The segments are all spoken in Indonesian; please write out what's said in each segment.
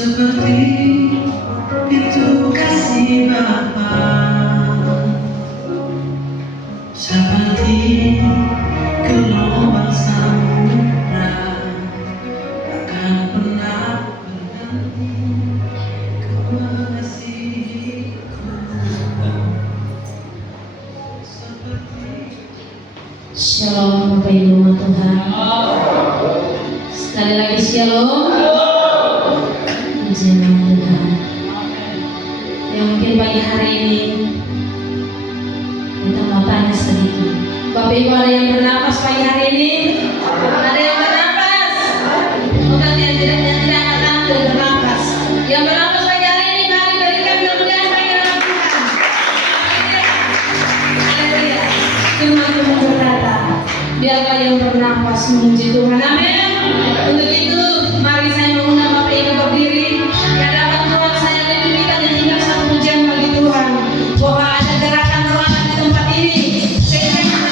Seperti itu kasih Bapa, seperti gelombang samudra, takkan pernah berhenti Kau mengasihiku. Shalom Bapak Ibu Tuhan. Sekali lagi shalom. Puji nama Tuhan. Yang mungkin pagi hari ini kita mau tanya sedikit. Bapak Ibu ada yang bernapas pagi hari ini? Ada yang bernapas? Bukan yang tidak akan bernapas. Yang bernapas pagi hari ini mari berikan kemuliaan bagi nama Tuhan. Haleluya. Tuhan berkata, biarlah yang bernapas memuji Tuhan. Amin. Untuk itu mari saya mengundang Bapak Ibu berdiri. Di hadapan Tuhan saya lebih kita nyanyikan satu pujian bagi Tuhan. Bahwa ada gerakan rohani di tempat ini. Sehingga kita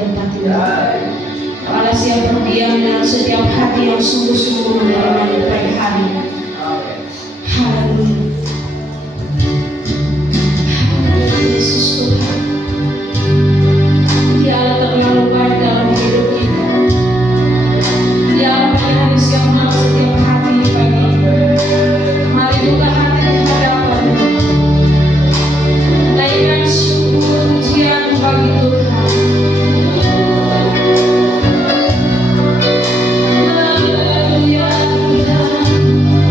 tempat ini. Allah siap berdiam dalam setiap hati yang sungguh-sungguh menerima pagi hari. Haleluya. Yesus Tuhan, Dia Allah terlalu baik dalam hidup kita. Dia Allah pagi hari siap menang setiap hati pagi ini. Mari buka hati di hadapan-Mu. Naikkan syukur pujian bagi Tuhan. Haleluya Tuhan.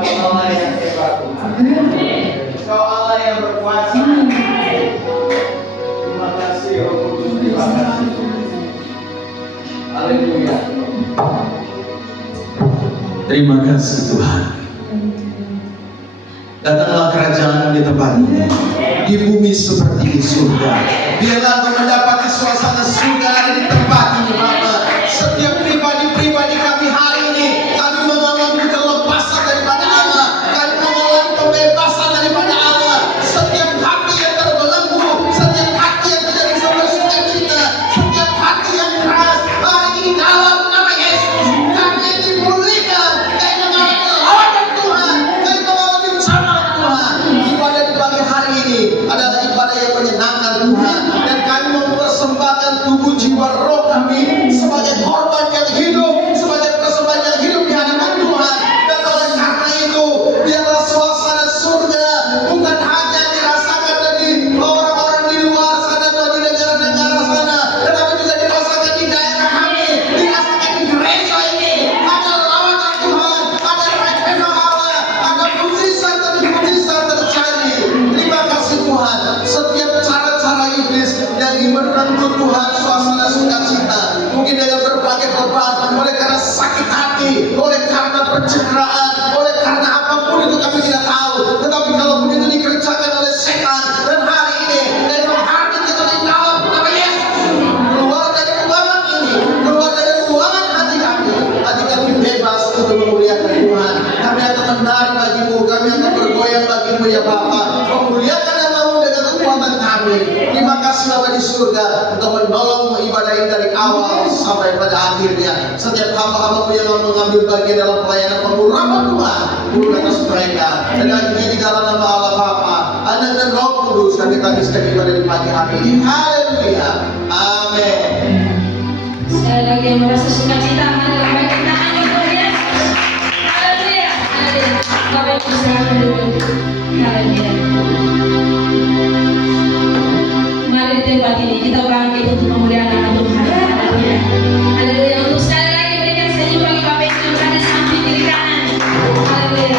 Engkau Allah yang hebat Tuhan. Engkau Allah yang berkuasa. Terima kasih Roh Kudus, terima kasih. Haleluya. Terima kasih Tuhan. Datanglah kerajaan di tempat ini, di bumi seperti di surga. Biarlah engkau mendapati suasana surga ada di tempat ini, Bapa. Setiap pribadi-pribadi kami hari ini, kami mengalami kelepasan daripada Allah. Kami mengalami pembebasan daripada Allah. Setiap hati yang terbelenggu, setiap hati yang tidak bisa bersukacita, setiap hati yang keras, hari ini dalam nama Yesus, kami dipulihkan. Kami mengalami kelawanan Tuhan, kami mengalami bersama Tuhan. Ibadah di pagi hari ini adalah ibadah yang menyenangkan Tuhan, dan kami mempersembahkan tubuh, jiwa, roh kami sebagai korban yang hidup, sebagai persembahan yang hidup di hadapan Tuhan. Dan oleh karena itu, biarlah suasana surga bukan hanya dirasakan dari orang-orang di luar sana atau di negara-negara sana, tetapi juga dirasakan di daerah kami, dirasakan di gereja ini. Ada lawatan Tuhan, ada rencana Allah, ada mujizat demi mujizat terjadi. Terima kasih Tuhan. Setiap cara-cara iblis yang merenggut Tuhan suasana sukacita, mungkin dengan berbagai beban, oleh karena sakit hati, oleh karena pencederaan, oleh karena apapun itu kami tidak tahu. Tetapi kalau itu dikerjakan oleh setan, dan hari ini dari hati kita di dalam nama Yesus, keluar dari ruangan ini, keluar dari ruangan hati kami bebas untuk memuliakan Tuhan. Kami akan menari bagimu, kami akan bergoyang bagimu ya Bapa, memuliakan namamu dengan kekuatan kami. Terima kasih Bapa di surga untuk menolong ibadah ini dari awal sampai pada akhirnya. Setiap hamba-hambamu yang mengambil bagian dalam pelayanan pengurapan Tuhan, turun atas mereka, dan akhirnya di dalam nama Allah Bapa, Anak dan Roh Kudus, kami habiskan ibadah di pagi hari ini. Haleluya. Amin. Sekali lagi yang merasa sukacita, marilah bangkit tangan untuk Yesus. Haleluya. Haleluya. Bapak Ibu silakan duduk. Haleluya. Mari di tempat ini kita bangkit untuk memuliakan nama Tuhan. Haleluya. Haleluya. Untuk sekali lagi berikan senyum bagi Bapak Ibu yang berada di samping kiri kanan. Haleluya. Haleluya.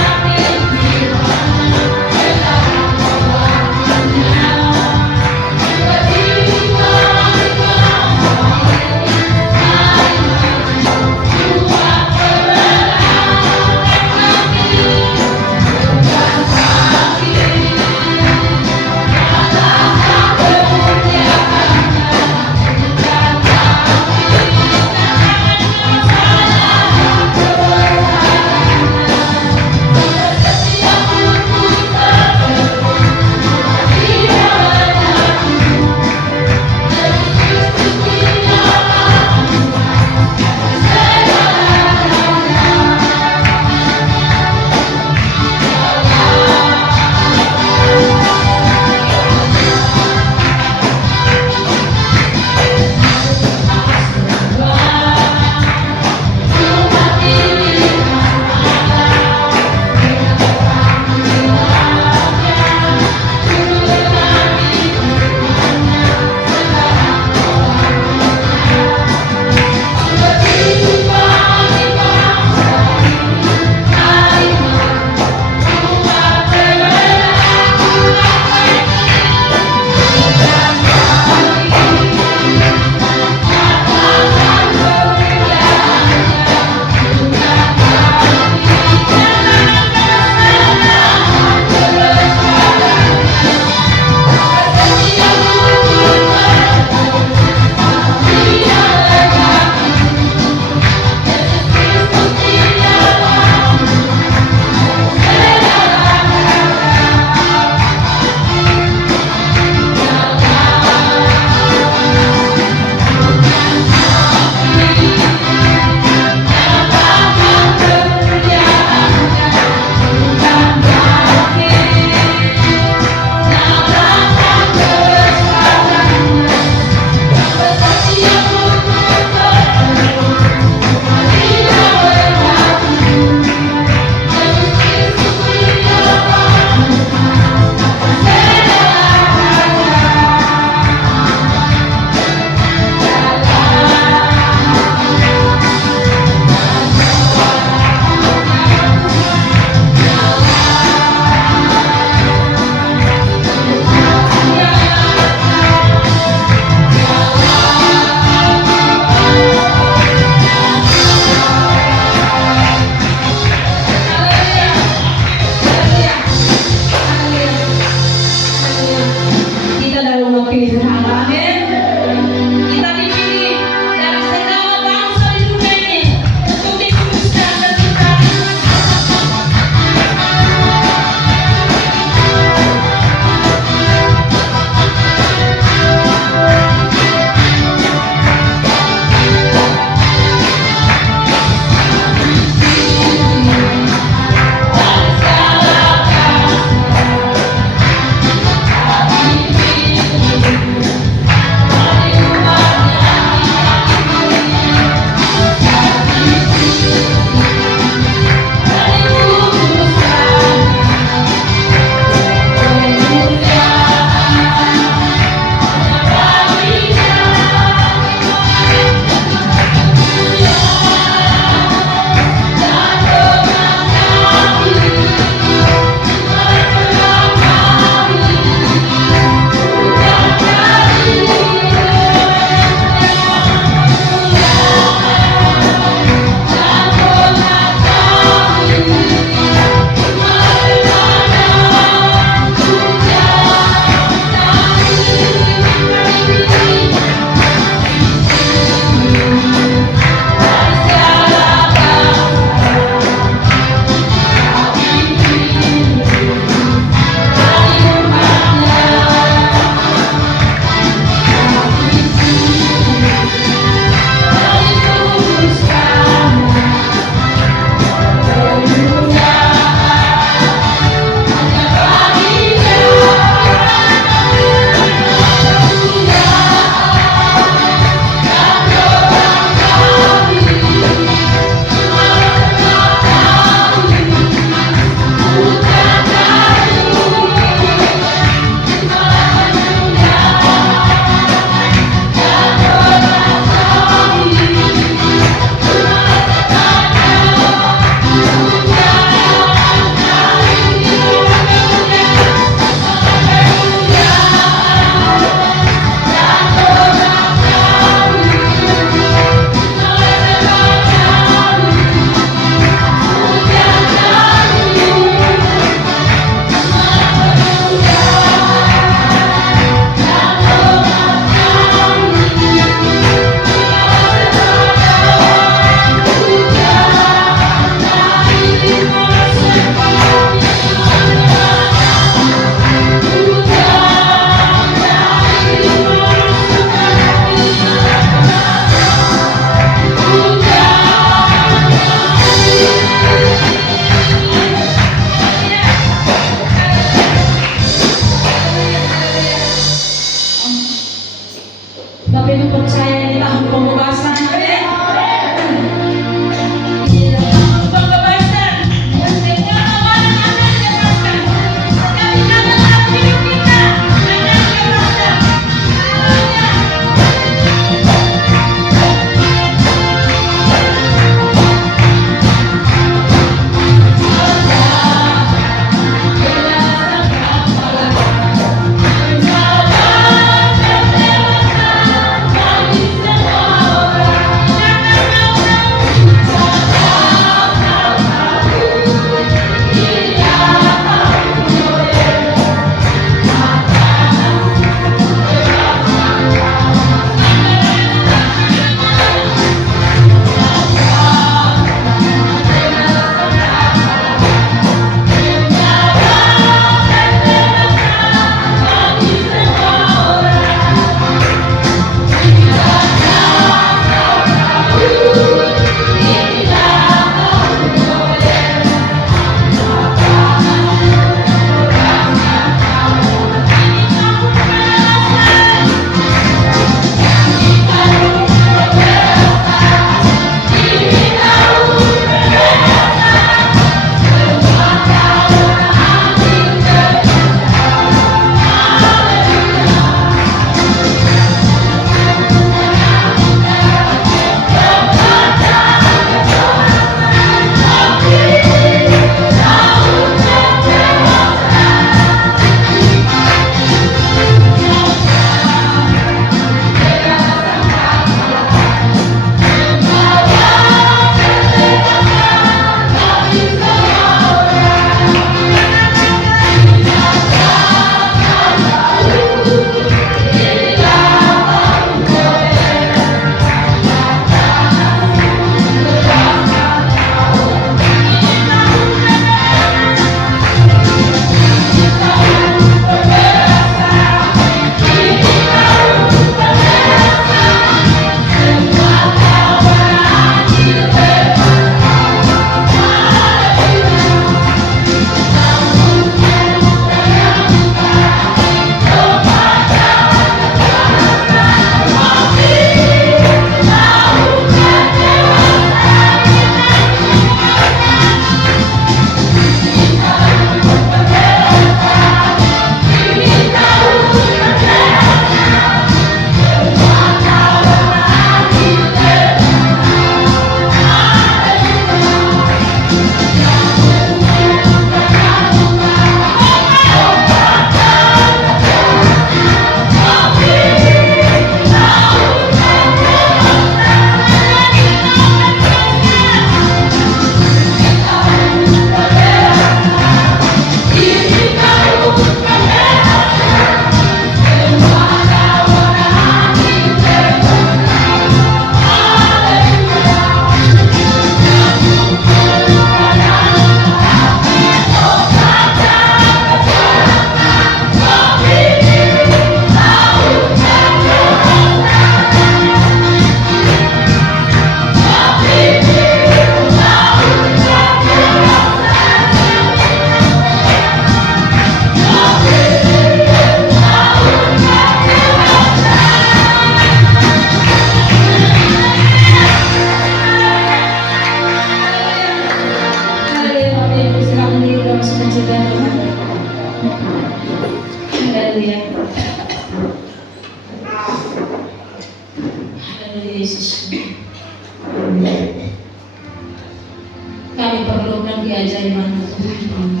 kami perlukan keajaiban Tuhan.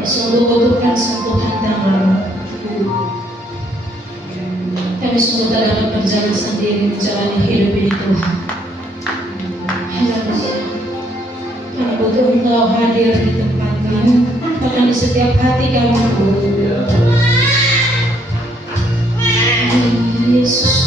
Sungguh butuhkan sentuhan tangan. Kami sungguh tak dapat berjalan sendiri menjalani hidup ini Tuhan. Haleluya. Kami butuh Engkau hadir di tempat kami, bahkan di setiap hati kami. Yesus.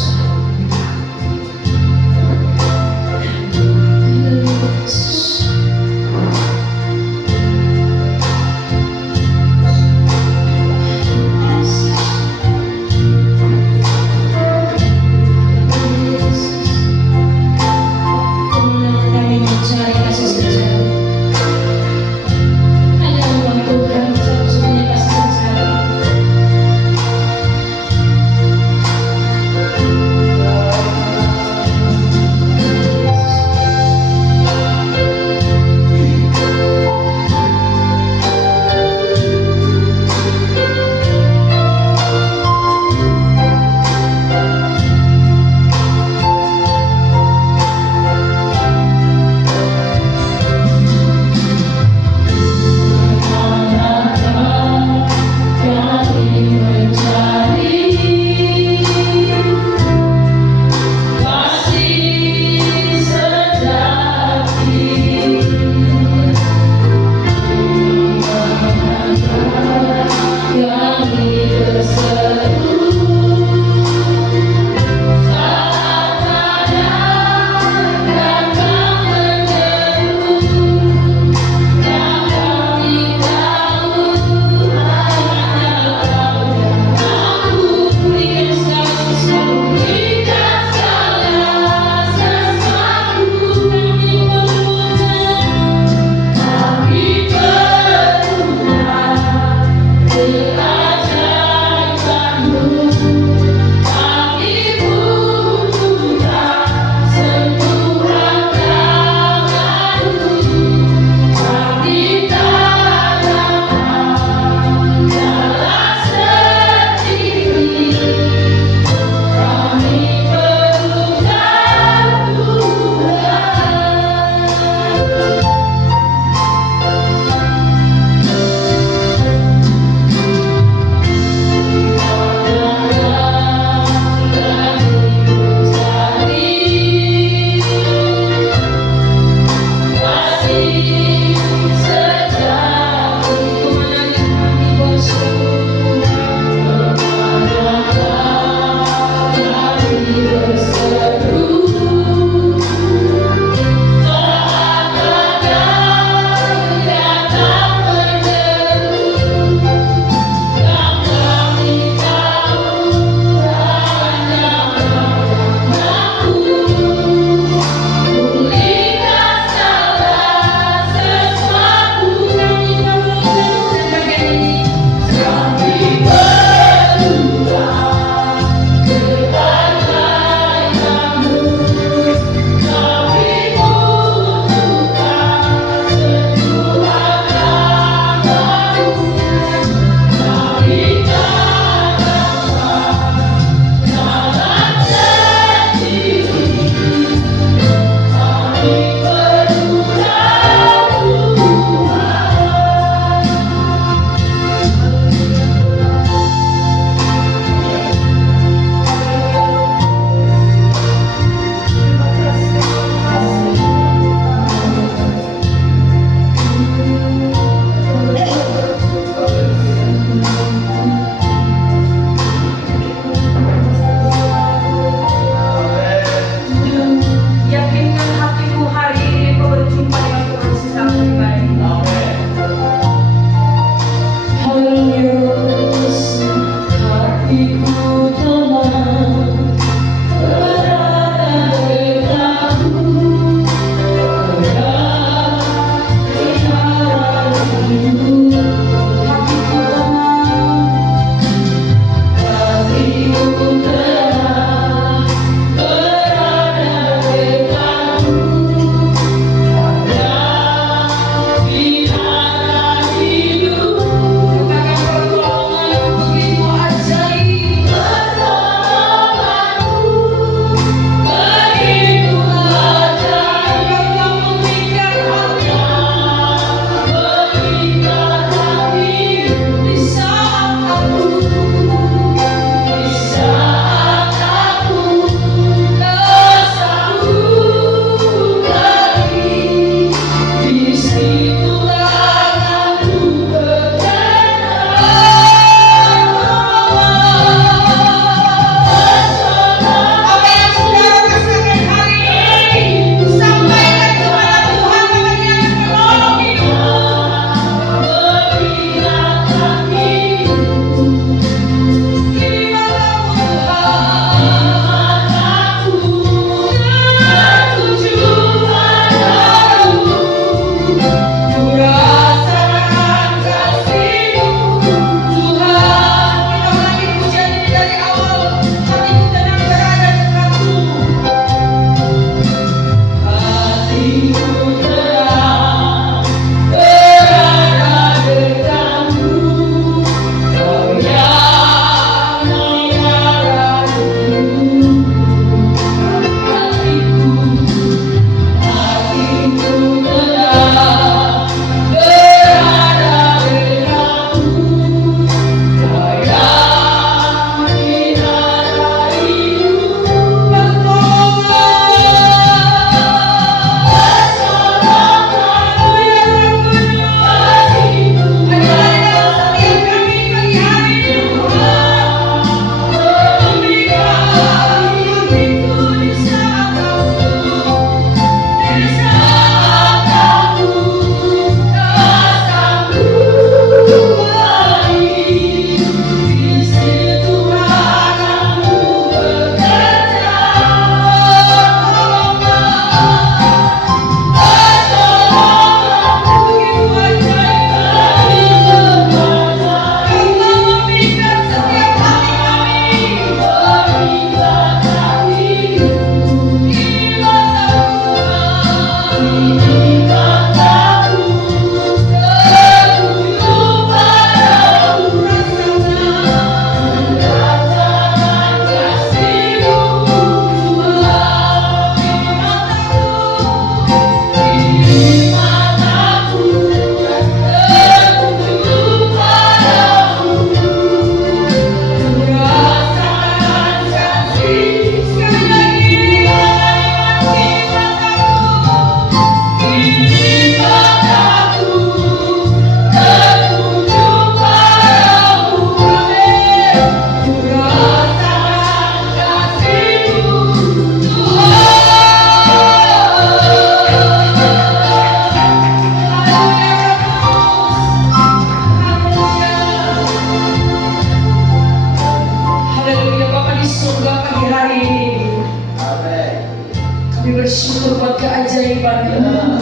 bersyukur buat keajaiban-Mu.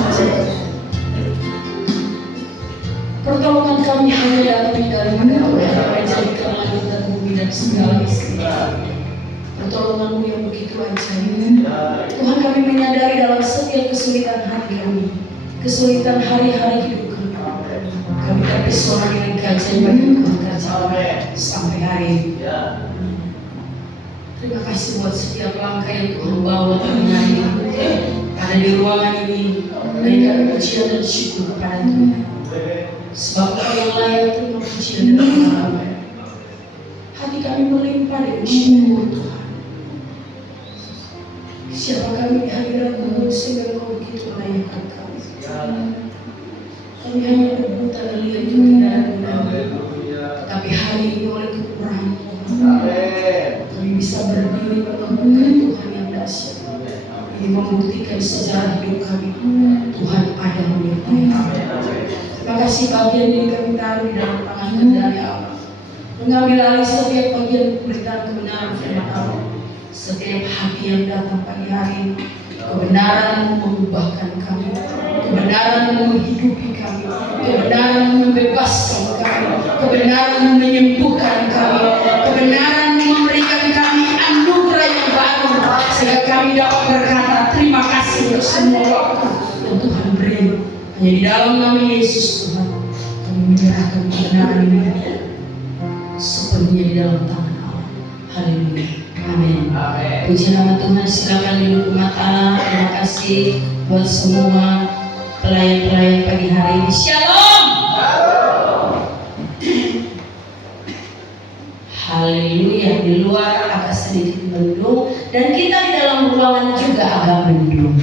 Pertolongan kami hanya datang daripada Allah yang menjadikan langit dan bumi dan segala isinya. Pertolongan-Mu yang begitu ajaib. Tuhan, kami menyadari dalam setiap kesulitan hati kami, kesulitan hari-hari hidup kami, kami terpesona dengan keajaiban yang Tuhan kerjakan sampai hari ini. Terima kasih buat setiap langkah yang Tuhan bawa kami hari ini. Ada di ruangan ini, berikan pujian dan syukur kepada Tuhan. Sebab Kau yang layak terima pujian dan pengalaman. Hati kami melimpah dengan syukur Tuhan. Siapa kami di hadirat-Mu sehingga Kau begitu melayakkan kami. Kami hanya berbuta dan lihat itu tidak ada. Tapi hari ini oleh kekurangan Tuhan, kami bisa berdiri menunjukkan Tuhan yang dahsyat. Ini membuktikan sejarah hidup kami, Tuhan ada menyertai kami. Terima kasih bagian ini kami taruh di dalam tangan kendali Allah. Mengambil alih setiap bagian pemberitaan kebenaran firman Allah. Setiap hati yang datang pagi hari ini, kebenaran mengubahkan kami, kebenaran menghidupi kami, kebenaran membebaskan kami, kebenaran menyembuhkan kami, kebenaran memberikan kami anugerah yang baru, sehingga kami dapat berkata terima kasih untuk semua waktu yang Tuhan beri. Hanya di dalam nama Yesus Tuhan, kami menyerahkan kebenaran ini sepenuhnya di dalam tangan Allah. Haleluya. Amin. Puji nama Tuhan. Silakan duduk umat Allah. Terima kasih buat semua pelayan-pelayan pagi hari ini. Shalom. Haleluya. Di luar agak sedikit mendung dan kita di dalam ruangan juga agak mendung.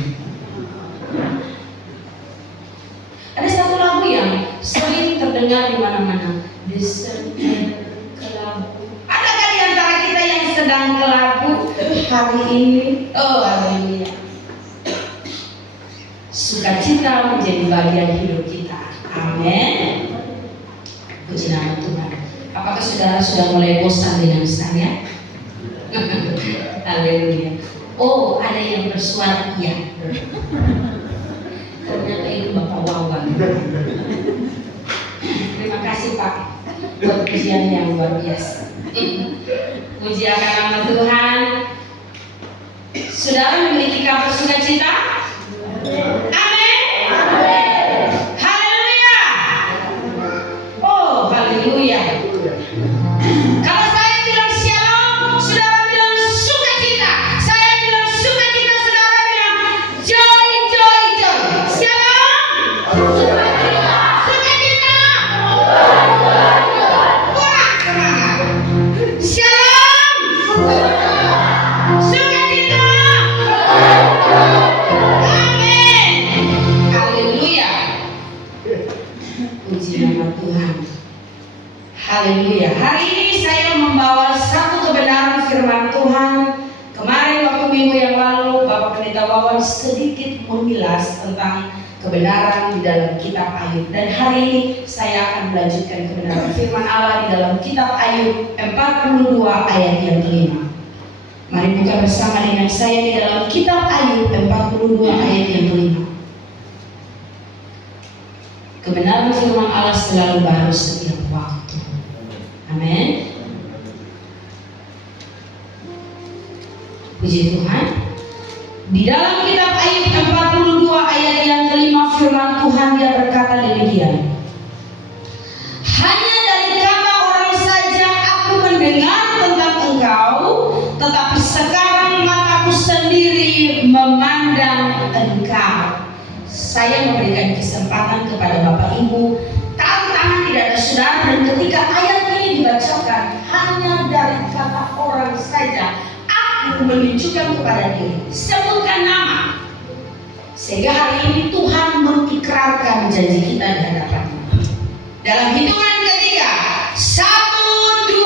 Ada Ada satu lagu yang sering terdengar di mana-mana. Desember kelabu. Adakah di antara kita yang sedang kelabu hari ini? Oh, haleluya. Sukacita menjadi bagian hidup kita. Amin. Puji nama Tuhan. Apakah saudara sudah mulai bosan dengan saya? Haleluya. Oh, ada yang bersuara iya. Ternyata itu Bapak Wawan. Terima kasih Pak buat pujian yang luar biasa. Puji akan nama Tuhan. Saudara memiliki kabar sukacita? Amin. Haleluya. Oh, haleluya. Kalau saya bilang shalom, saudara bilang sukacita. Saya bilang sukacita, saudara bilang joy, joy, joy. Shalom. Sukacita. Kurang semangat. Shalom. Sukacita. Amin. Haleluya. Puji nama Tuhan. Haleluya. Hari ini saya membawa satu kebenaran firman Tuhan. Kemarin waktu minggu yang lalu Bapak Pendeta Wawan sedikit mengilas tentang kebenaran di dalam kitab Ayub. Dan hari ini saya akan melanjutkan kebenaran firman Allah di dalam kitab Ayub 42 ayat yang kelima. Mari buka bersama dengan saya di dalam kitab Ayub 42 ayat yang kelima. Kebenaran firman Allah selalu baru setiap waktu. Amin. Puji Tuhan. Di dalam kitab Ayub 42 ayat yang kelima firman Tuhan dia berkata demikian. Hanya dari kata orang saja aku mendengar tentang engkau, tetapi sekarang mataku sendiri memandang engkau. Saya memberikan kesempatan kepada Bapak Ibu, taruh tangan di dada saudara, dan ketika ayat ini dibacakan, hanya dari kata orang saja aku menunjukkan kepada diri, sebutkan nama, sehingga hari ini Tuhan mengikrarkan janji kita di hadapannya. Dalam hitungan ketiga, 1, 2,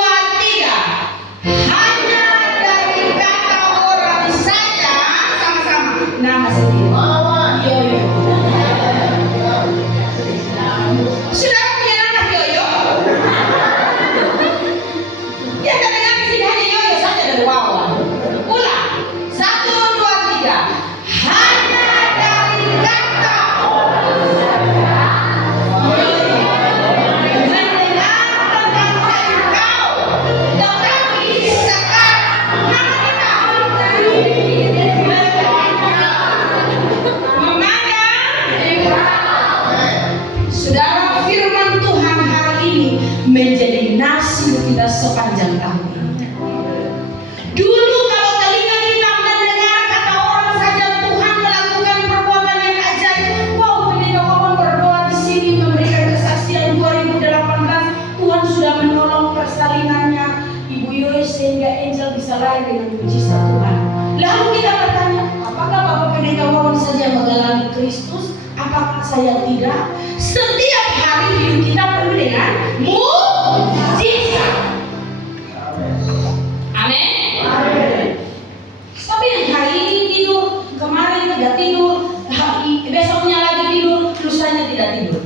3, hanya dari kata orang saja, sama-sama nama sendiri. Yoyo. Sudah punya anak Yoyo? Ya kadang-kadang di sini hanya Yoyo saja dari Wawan. Ulang. 1, 2, 3. Hanya dari kata orang saja mendengar tentang engkau, tetapi sekarang saudara, firman Tuhan hari ini menjadi nasib kita sepanjang tahun ini. Dulu kalau telinga kita mendengar kata orang saja Tuhan melakukan perbuatan yang ajaib. Wow, Pendeta Wawan berdoa di sini memberikan kesaksian 2018 Tuhan sudah menolong persalinannya Ibu Yoyo sehingga Angel bisa lahir dengan mujizat Tuhan. Lalu kita bertanya, apakah Bapak Pendeta Wawan saja mengalami Kristus? Apakah saya tidak? Setiap hari hidup kita penuh dengan mujizat. Amin. Tapi yang hari ini tidur, kemarin tidak tidur, besoknya lagi tidur, lusanya tidak tidur.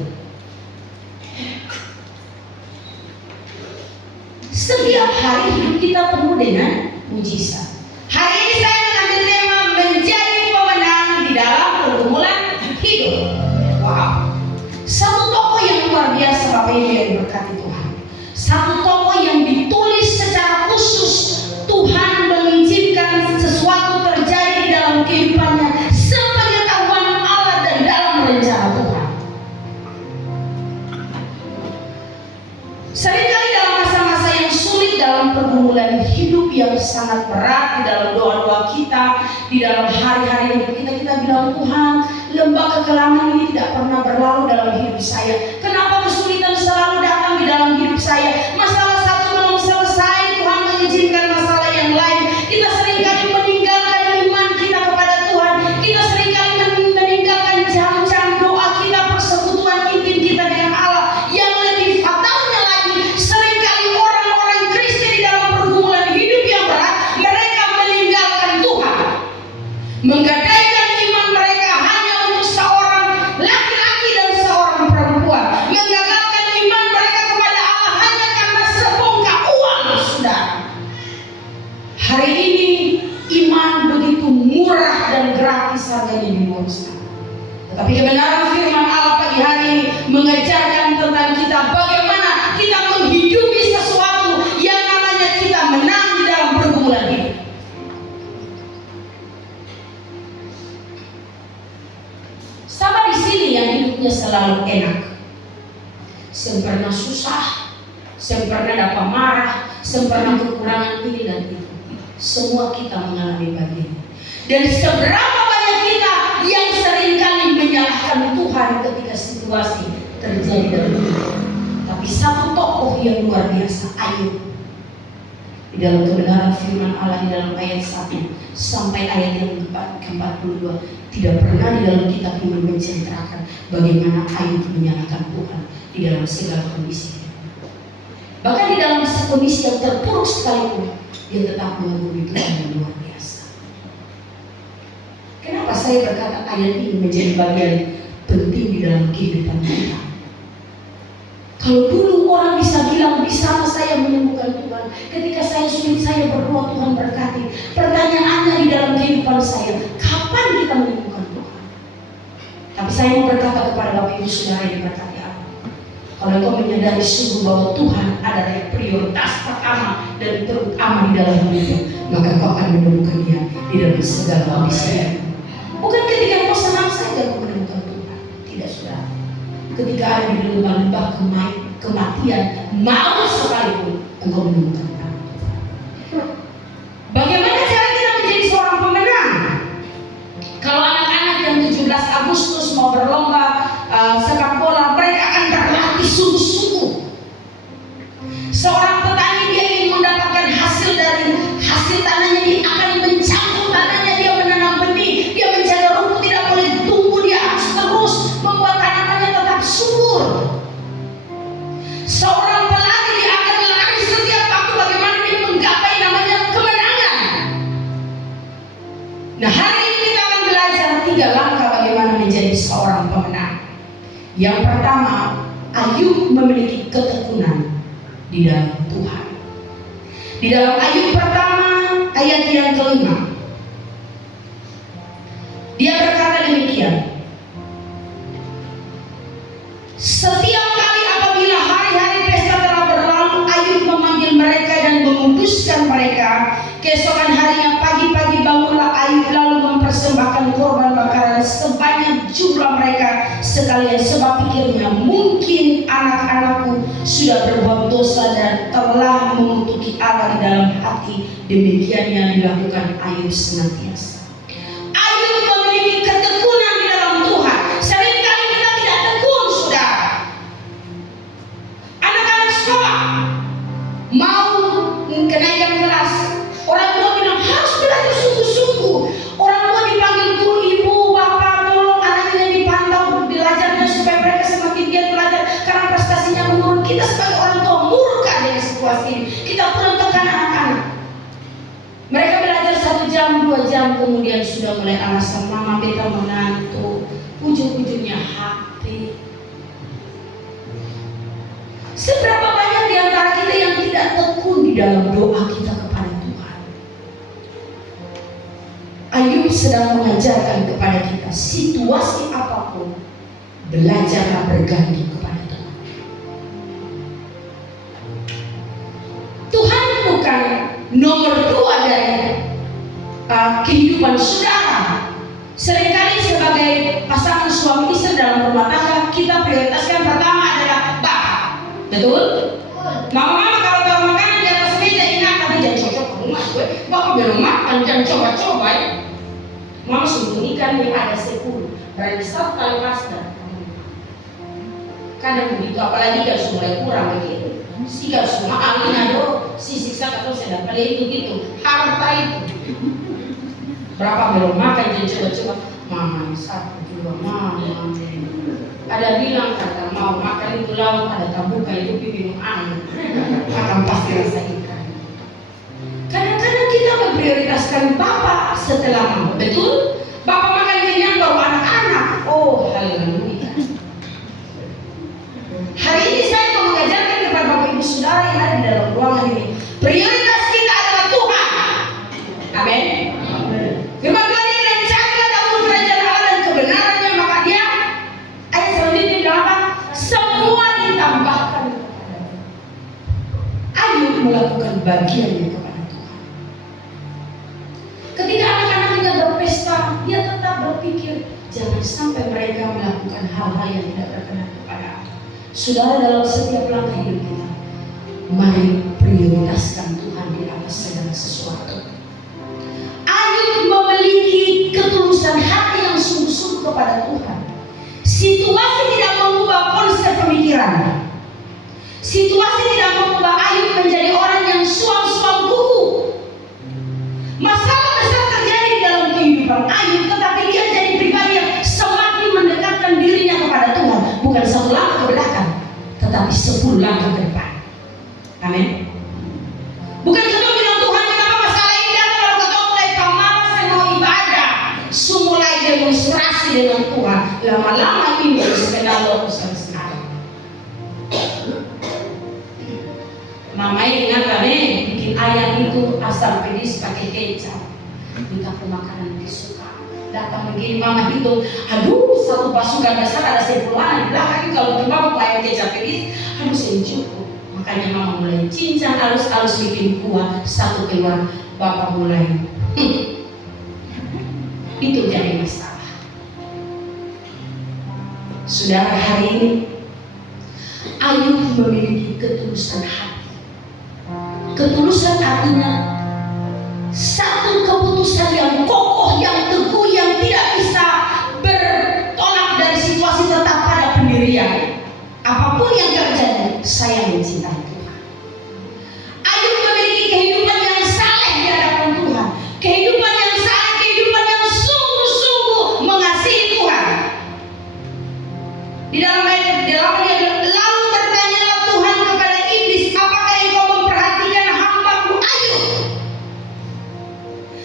Setiap hari hidup kita penuh dengan mujizat. Hari ini saya mengambil tema menjadi pemenang di dalam pergumulan hidup. Wow. Satu tokoh yang luar biasa Bapak Ibu yang diberkati Tuhan. Satu tokoh yang ditulis secara khusus. Tuhan mengizinkan sesuatu terjadi di dalam kehidupannya sepengetahuan Allah dan dalam rencana Tuhan. Seringkali dalam masa-masa yang sulit, dalam pergumulan hidup yang sangat berat, di dalam doa-doa kita, di dalam hari-hari hidup kita, kita bilang, Tuhan, lembah kekelaman ini tidak pernah berlalu dalam hidup saya. Kenapa kesulitan selalu datang di dalam hidup saya? Masalah satu belum selesai, Tuhan mengizinkan masalah yang lain. Kita seringkali meninggalkan iman kita kepada Tuhan. Kita seringkali meninggalkan jam-jam doa kita, persekutuan enak, sempurna susah, sempurna dapat marah, sempurna kekurangan ini dan itu. Semua kita mengalami bagian. Dan seberapa banyak kita yang seringkali menyalahkan Tuhan ketika situasi terjadi dalam hidup. Tapi satu tokoh yang luar biasa, Ayub, di dalam kebenaran firman Allah di dalam ayat 1 sampai ayat yang ke-42 tidak pernah di dalam kitab ini menceritakan bagaimana Ayub menyalahkan Tuhan di dalam segala kondisi. Bahkan di dalam kondisi yang terpuruk sekalipun dia tetap mengagumi Tuhan yang luar biasa. Kenapa saya berkata ayat ini menjadi bagian penting di dalam kehidupan kita? Kalau dulu orang bisa bilang, di sana saya menemukan Tuhan, ketika saya sulit saya berdoa Tuhan berkati. Pertanyaannya di dalam kehidupan saya, kapan kita menemukan Tuhan? Tapi saya mau berkata kepada Bapak Ibu Saudara yang berkati Allah, kalau kau menyadari sungguh bahwa Tuhan adalah yang prioritas pertama dan terutama di dalam hidupmu, maka kau akan menemukan Dia di dalam segala kondisi. Bukan ketika kau senang saja kau menemukan Tuhan, tidak, saudara. Ketika ada di dalam lembah kematian, maut sekalipun engkau menemukan Tuhan. Bagaimana cara kita menjadi seorang pemenang? Kalau anak-anak yang 17 Agustus mau berlomba sepak bola, mereka akan berlatih sungguh-sungguh. Seorang petani dia ingin mendapatkan hasil dari hasil tanahnya, dia akan mencampur tanahnya, dia menanam benih, dia menjaga rumput tidak boleh tumbuh, dia harus terus membuat tanamannya tetap subur. Seorang pelatih dia akan lari setiap waktu bagaimana dia menggapai namanya kemenangan. Nah, hari ini kita akan belajar 3 langkah bagaimana menjadi seorang pemenang. Yang pertama, Ayub memiliki ketekunan di dalam Tuhan. Di dalam Ayub pertama ayat yang ke-5, dia berkata demikian, setiap kali apabila hari-hari pesta telah berlalu, Ayub memanggil mereka dan menguduskan mereka. Keesokan harinya pagi-pagi bangunlah Ayub lalu mempersembahkan korban bakaran sebanyak jumlah mereka sekalian, sebab pikirnya mungkin anak-anakku sudah berbuat dosa dan telah mengutuki Allah di dalam hati. Demikian yang dilakukan Ayub senantiasa. Ayub memiliki ketekunan di dalam Tuhan. Seringkali kita tidak tekun, saudara. Anak-anak sekolah mau kenaikan kelas, orang tua bilang harus belajar sungguh-sungguh. Orang tua dipanggil guru, ibu, bapak, tolong anaknya dipantau belajarnya supaya mereka semakin giat belajar karena prestasinya menurun. Kita sebagai orang tua murka dengan situasi ini. Kita kurang tekan anak-anak. Mereka belajar 1 jam, 2 jam, kemudian sudah mulai alasan mama beta mengantuk, ujung-ujungnya hati. Seberapa banyak di antara kita yang tidak tekun di dalam doa kita kepada Tuhan? Ayub sedang mengajarkan kepada kita, situasi apapun, belajarlah bergantung kepada Tuhan. Tuhan bukan nomor 2 dari kehidupan saudara. Seringkali sebagai pasangan suami istri dalam rumah tangga, kita prioritaskan pertama adalah bapak. Betul? Mama-mama kalau taruh makanan di atas meja enak, tapi jangan cocok ke rumah gue. Bapak belum makan, jangan coba-coba ya. Mama sembunyikan yang ada 10. Berarti 1 kali pasta. Kadang begitu, apalagi kalau sudah mulai kurang begitu. Si kalau semua angin ada, si siksa atau sedang pada itu gitu. Harta itu. Berapa belum makan, jangan coba-coba. Mama 1, 2, mama. Ada bilang kata mau makan itu laut, ada terbuka itu pipi minum air, akan pasti rasa ikan. Kadang-kadang kita memprioritaskan bapak setelah mama, betul? Bapak makan kenyang baru anak-anak. Oh, haleluya. Hari ini saya mau mengajarkan kepada Bapak Ibu Saudara yang ada di dalam ruangan ini, prioritas kita adalah Tuhan. Amin. Firman Tuhan ini, dan carilah dahulu kerajaan Allah dan kebenarannya, maka dia, ayat selanjutnya bilang apa? Semua ditambahkan kepada. Ayub melakukan bagiannya kepada Tuhan. Ketika anak-anaknya berpesta, dia tetap berpikir, jangan sampai mereka melakukan hal-hal yang tidak berkenan kepada Allah. Saudara, dalam setiap langkah hidup kita, mari prioritaskan Tuhan di atas segala sesuatu. Ayub memiliki ketulusan hati yang sungguh-sungguh kepada Tuhan. Situasi tidak mengubah konsep pemikiran. Situasi tidak mengubah Ayub menjadi orang yang suam-suam kuku. Masalah besar terjadi di dalam kehidupan Ayub, tetapi dia jadi pribadi yang semakin mendekatkan dirinya kepada Tuhan. Bukan 1 langkah ke belakang, tetapi 10 langkah ke depan. Amin. Bukan cuma bilang Tuhan kenapa masalah ini datang, kalau ketemu mulai pemalas dan mau ibadah, mulai demonstrasi dengan Tuhan. Lama-lama ini skenario besar-besar. Mamai ingat kan bikin ayam itu asam pedis pakai kecap. Minta makanan disuka. Datang begini mama hitung, aduh 1 pasukan besar ada 10-an di belakang. Kalau cuma ayam kecap pedis, aduh saya cukup. Makanya mama mulai cincang halus-halus bikin kuah, 1 keluar, bapak mulai itu jadi masalah. Saudara, hari ini Ayub memiliki ketulusan hati. Ketulusan artinya satu keputusan yang kokoh, yang teguh, yang tidak bisa bertolak dari situasi, tetap pada pendirian. Apapun yang terjadi, saya mencintai Tuhan. Ayub memiliki kehidupan yang saleh di hadapan Tuhan, kehidupan yang saleh, kehidupan yang sungguh-sungguh mengasihi Tuhan. Di dalam ayat dia bilang, lalu bertanyalah Tuhan kepada iblis, apakah engkau memperhatikan hamba-Ku Ayub?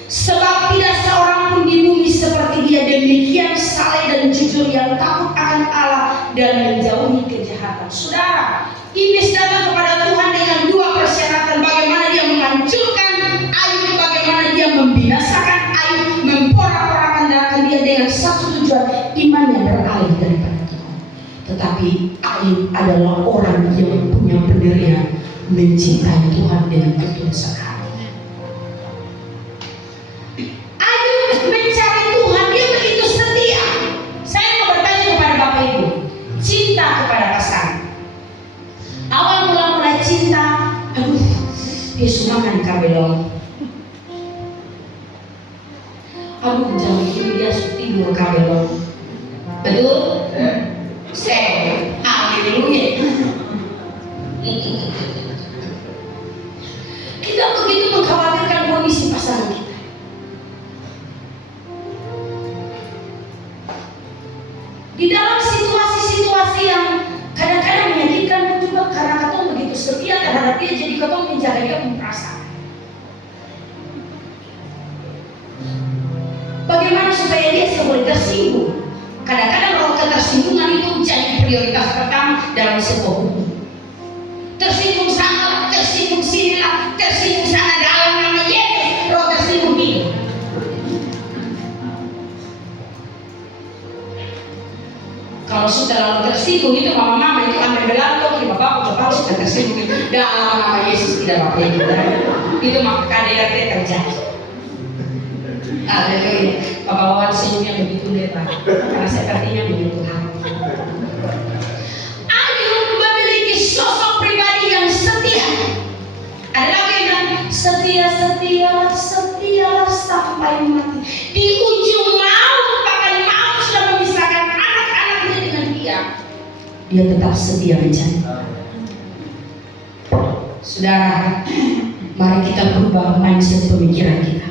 Sebab tidak seorang pun di bumi seperti dia, demikian saleh dan jujur, yang takut akan Allah dan menjauhi kejahatan. Saudara, iblis datang kepada Tuhan dengan 2 persyaratan. Bagaimana dia menghancurkan Ayub, bagaimana dia membinasakan Ayub, memporak-porandakan dia dengan satu tujuan, imannya beralih daripada Tuhan. Tetapi Ayub adalah orang yang punya pendirian, mencintai Tuhan dengan ketulusan hati. Ayub mencari Tuhan, dia begitu setia. Saya mau bertanya kepada Bapak Ibu, cinta kepada pasangan. Awal mulai cinta, aduh, dia sumakan kabelong. Aduh, jam ini dia tidur kabelong. Betul? Saya, haleluya. Kita begitu mengkhawatirkan kondisi pasangan kita. Di dalam situasi-situasi yang kadang-kadang menyakitkan pun juga, karena ketong begitu setia terhadap dia, jadi ketong menjaga dia perasaan. Bagaimana supaya dia boleh tersinggung? Kadang-kadang kalau ketersinggungan itu jadi prioritas pertama dalam sebuah hubungan. Tersinggung sana, tersinggung sini, tersinggung sana, dalam nama Yesus, roh tersinggung ini. Kalau sudah lalu tersinggung itu mama-mama itu ambil belakang, bapak sudah tersinggung. Dalam nama Yesus tidak apa-apa itu maka KDRT terjadi. Haleluya. Bapak Wawan senyumnya begitu lebar karena sepertinya begitu hati. Ayub memiliki sosok pribadi yang setia. Ada lagi yang bilang setialah sampai mati. Di ujung maut, bahkan maut sudah memisahkan anak-anaknya dengan dia tetap setia mencari. Saudara, mari kita berubah mindset pemikiran kita.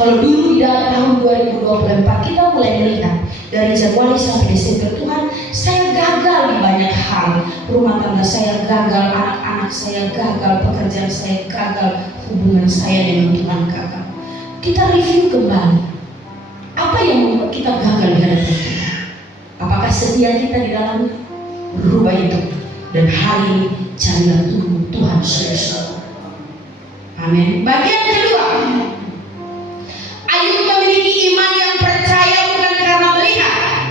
Kalau dulu di dalam tahun 2024 kita mulai melihat dari Januari sampai Desember, Tuhan, saya gagal di banyak hal. Rumah tangga saya gagal, anak-anak saya gagal, pekerjaan saya gagal, hubungan saya dengan Tuhan gagal. Kita review kembali. Apa yang membuat kita gagal di hadapan Tuhan? Apakah setia kita di dalamnya? Berubah itu. Dan hari ini carilah Tuhan sungguh-sungguh. Amin. Bagian kedua, Ayub memiliki iman yang percaya bukan karena melihat.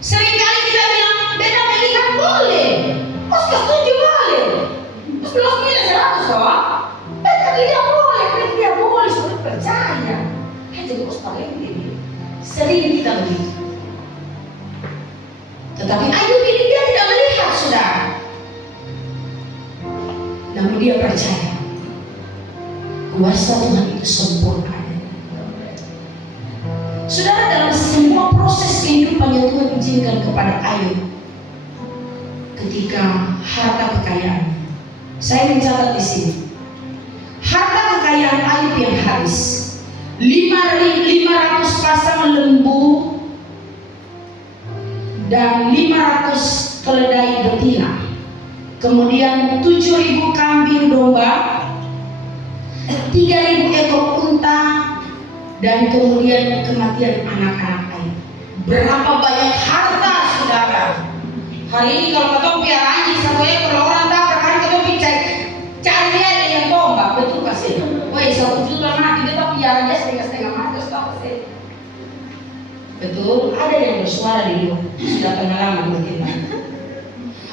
Seringkali kita bilang, beda melihat boleh, Oscar setuju boleh, 11 miliar 100 doang, beda lihat boleh, seperti percaya. Jadi Oscar ini Sering kita begitu. Tetapi Ayub ini dia tidak melihat, saudara. Namun dia percaya kuasa Tuhan itu sempurna. Saudara, dalam semua proses kehidupan yang Tuhan izinkan kepada Ayub, ketika harta kekayaan, saya mencatat di sini, harta kekayaan Ayub yang habis, 500 pasang lembu dan 500 keledai betina, kemudian 7.000 kambing domba, 3.000 ekor unta, dan kemudian kematian anak-anak Ayub. Berapa banyak harta, saudara? Hari ini kalau ketemu piara anjing 1 ekor, orang tabrak, hari ketemu cari dia ada yang domba, betul kasih. Woi, 1 juta mati, dia tak piara dia setengah-setengah mati, tahu kasih. Betul, ada yang bersuara di luar, sudah pengalaman mungkin.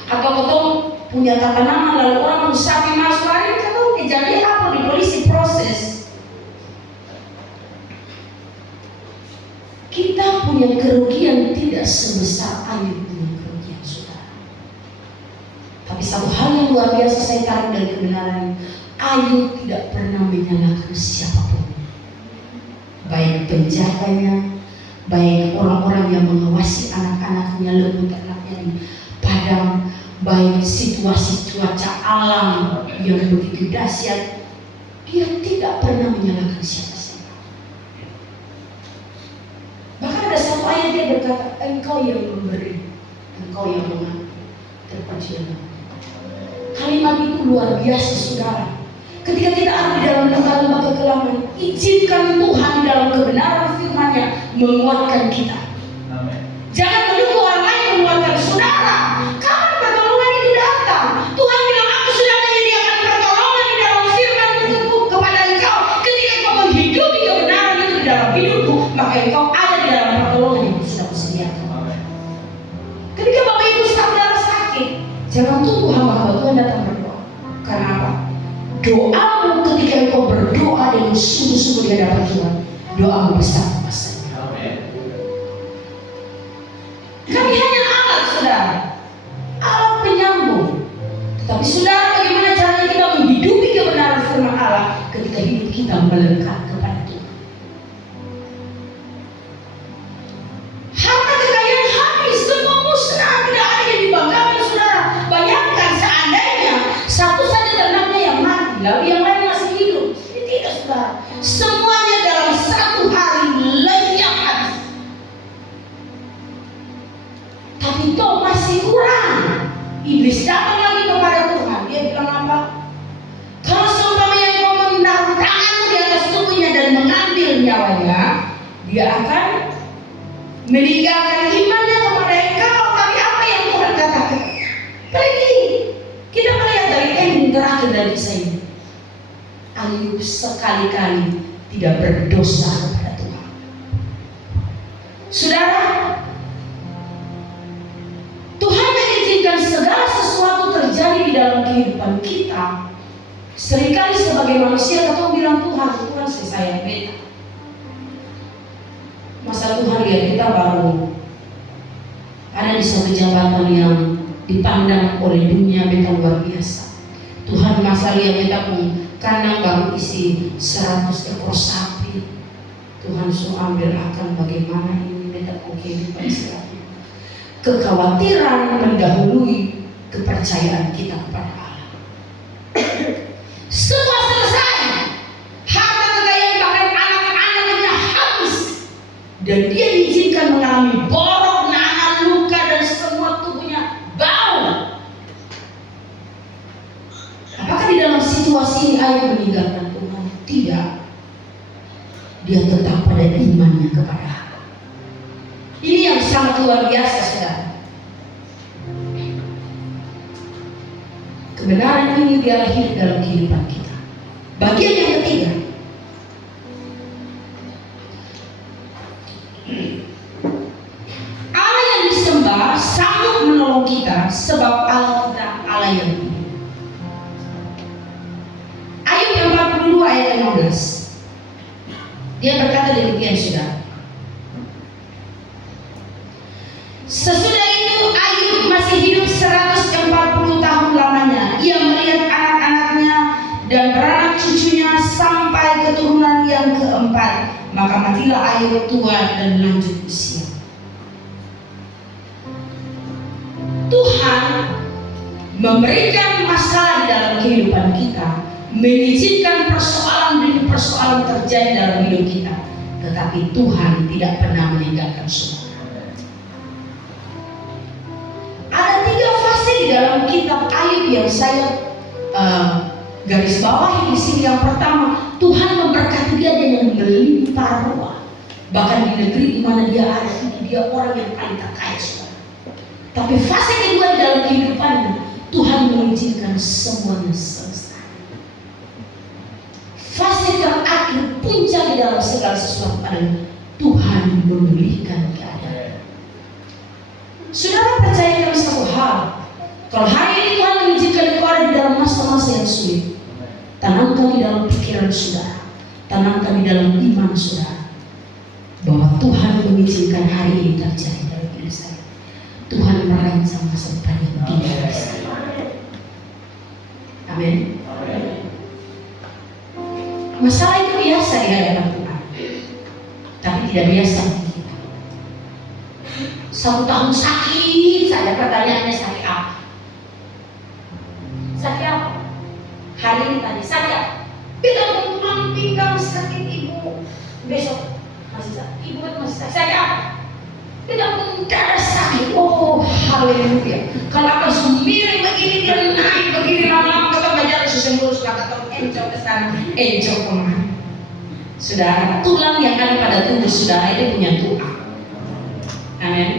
Atau ketemu punya tata nama, lalu orang sapi masuk, hari ini ketemu kejadian apa di polisi proses. Kita punya kerugian tidak sebesar Ayub punya kerugian, saudara. Tapi satu hal yang luar biasa saya tarik dari kebenaran, Ayub tidak pernah menyalahkan siapapun, baik penjaganya, baik orang-orang yang mengawasi anak-anaknya, lembu ternaknya di padang, baik situasi cuaca alam yang begitu dahsyat, dia tidak pernah menyalahkan siapa-siapa. Bahkan ada satu ayat dia berkata, engkau yang memberi, engkau yang mengambil, terpujilah. Kalimat itu luar biasa, saudara. Ketika kita ada di dalam lembaga kekelaman, izinkan Tuhan di dalam kebenaran firman-Nya menguatkan kita. Amin. Jangan menunggu orang lain menguatkan saudara. Kapan pertolongan itu datang? Tuhan bilang, aku sudah menyediakan pertolongan di dalam firman-Ku kepada engkau. Ketika engkau menghidupi kebenaran itu di dalam hidupmu, maka engkau ada di dalam pertolongan yang sudah kusediakan. Amin. Ketika Bapak Ibu saudara sakit, jangan tunggu hamba-hamba Tuhan datang berdoa. Karena apa? Doamu ketika engkau berdoa dengan sungguh-sungguh di hadapan Tuhan, doamu besar kuasanya. Amin. Kami hanya alat, saudara, alat penyambung. Tetapi saudara, bagaimana caranya kita menghidupi kebenaran firman Allah ketika hidup kita melekat kepada Tuhan? Harta kekayaan habis, semua musnah, tidak ada yang dibanggakan, saudara. Bayangkan seandainya satu saja ternaknya yang mati, lalu yang lain masih hidup. Ini tidak, saudara. Semuanya dalam satu hari lenyap habis. Tapi toh masih kurang. Iblis datang lagi kepada Tuhan. Dia bilang apa? Kalau seumpamanya kau menaruh tanganmu di atas tubuhnya dan mengambil nyawanya, dia akan meninggalkan imannya kepada engkau. Tapi apa yang Tuhan katakan? Pergi. Kita melihat dari ending terakhir dari kisah ini. Ayub sekali-kali tidak berdosa kepada Tuhan. Saudara, Tuhan mengizinkan segala sesuatu terjadi di dalam kehidupan kita. Seringkali sebagai manusia kita bilang, Tuhan saya sayang beta. Masa Tuhan lihat kita baru ada di satu jabatan yang dipandang oleh dunia beta luar biasa. Tuhan masa lihat beta pun kandang baru isi 100 ekor sapi. Tuhan suruh ambil akan bagaimana ini beta pun kehidupan sekarang. Kekhawatiran mendahului kepercayaan kita kepada Allah. Semua selesai, harta kekayaan bahkan anak-anaknya habis, dan dia diizinkan mengalami borok, nanah, luka, dan semua tubuhnya bau. Apakah di dalam situasi ini Ayub meninggalkan Tuhan? Tidak. Dia tetap pada imannya kepada Allah. Ini yang sangat luar biasa, saudara. Kebenaran ini biarlah hidup dalam kehidupan kita. Bagian yang ketiga, Allah yang disembah sanggup menolong kita sebab Allah kita Allah yang hidup. Ayub 42 ayat 15. Dia berkata demikian, saudara. Ayub tua dan lanjut usia. Tuhan memberikan masalah di dalam kehidupan kita, mengizinkan persoalan demi persoalan terjadi dalam hidup kita, tetapi Tuhan tidak pernah meninggalkan saudara. Ada 3 fase di dalam kitab Ayub yang saya garis bawahi di sini. Yang pertama, Tuhan memberkati dia dengan melimpah ruah. Bahkan di negeri di mana dia ada, dia orang yang paling terkaya, saudara. Tapi fase kedua di dalam kehidupannya, Tuhan mengizinkan semuanya selesai. Fase terakhir, puncak di dalam segala sesuatu adalah Tuhan memulihkan keadaan. Saudara percayakan satu hal, kalau hari ini Tuhan mengizinkan kau ada di dalam masa-masa yang sulit, tanamkan di dalam pikiran saudara, tanamkan di dalam iman saudara, bahwa Tuhan mengizinkan hari ini terjadi dalam hidup saya. Tuhan merancang masa depan yang tidak bisa. Amin. Masalah itu biasa di hadapan Tuhan, tapi tidak biasa bagi kita. 1 tahun sakit saja, pertanyaannya sakit apa? Sakit apa? Hari ini tadi sakit apa? Bilang tulang pinggang sakit ibu, besok masih sakit, ibu masih sakit. Sakit apa? Bilang dada sakit. Oh haleluya. Kalau akan miring begini dia naik begini, lama-lama kata belajar susah lurus, kata encok ke sana, encok kemana? Saudara, tulang yang ada pada tubuh saudara itu punya Tuhan. Amin.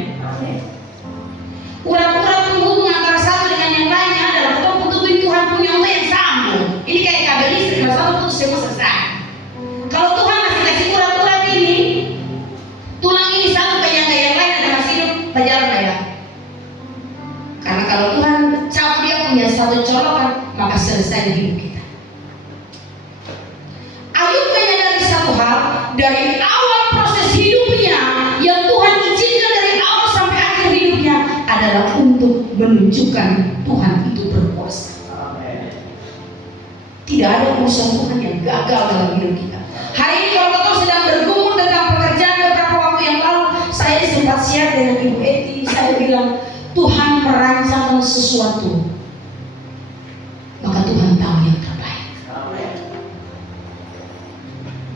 Urat-urat penghubung antara satu dengan yang lainnya adalah betul-betul Tuhan punya Allah yang sambung. Ini kayak kabel listrik, kalau satu putus semua selesai. Kalau Tuhan masih kasih urat-urat ini, tulang ini satu penyangga yang lain ada masih hidup, berjalan lagi. Karena kalau Tuhan cabut dia punya satu colokan, maka selesai hidup kita. Ayub menyadari satu hal, dari awal proses hidupnya yang Tuhan izinkan dari awal sampai akhir hidupnya adalah untuk menunjukkan Tuhan itu berkuasa. Tidak ada urusan Tuhan yang gagal dalam hidup kita. Hari ini kalau kita sedang bergumul tentang pekerjaan, beberapa waktu yang lalu saya sempat share dengan Ibu Eti, saya bilang Tuhan merancang sesuatu, maka Tuhan tahu yang terbaik.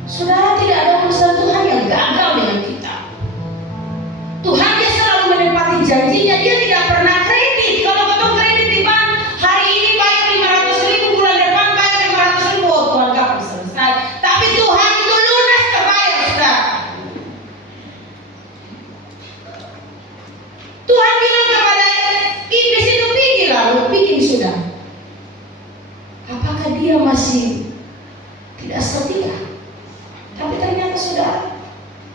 Saudara, tidak ada urusan Tuhan yang gagal dengan kita. Tuhan dia selalu menepati janjinya, dia tidak pernah kredit. Kalau kita kredit di bank, hari ini bayar 500.000, bulan depan bayar 500.000, oh Tuhan kapan selesai. Tapi Tuhan itu lunas terbayar, saudara. Tuhan bilang kepada iblis itu, pergi lalu, bikin sudah. Apakah dia masih tidak setia? Tapi ternyata saudara,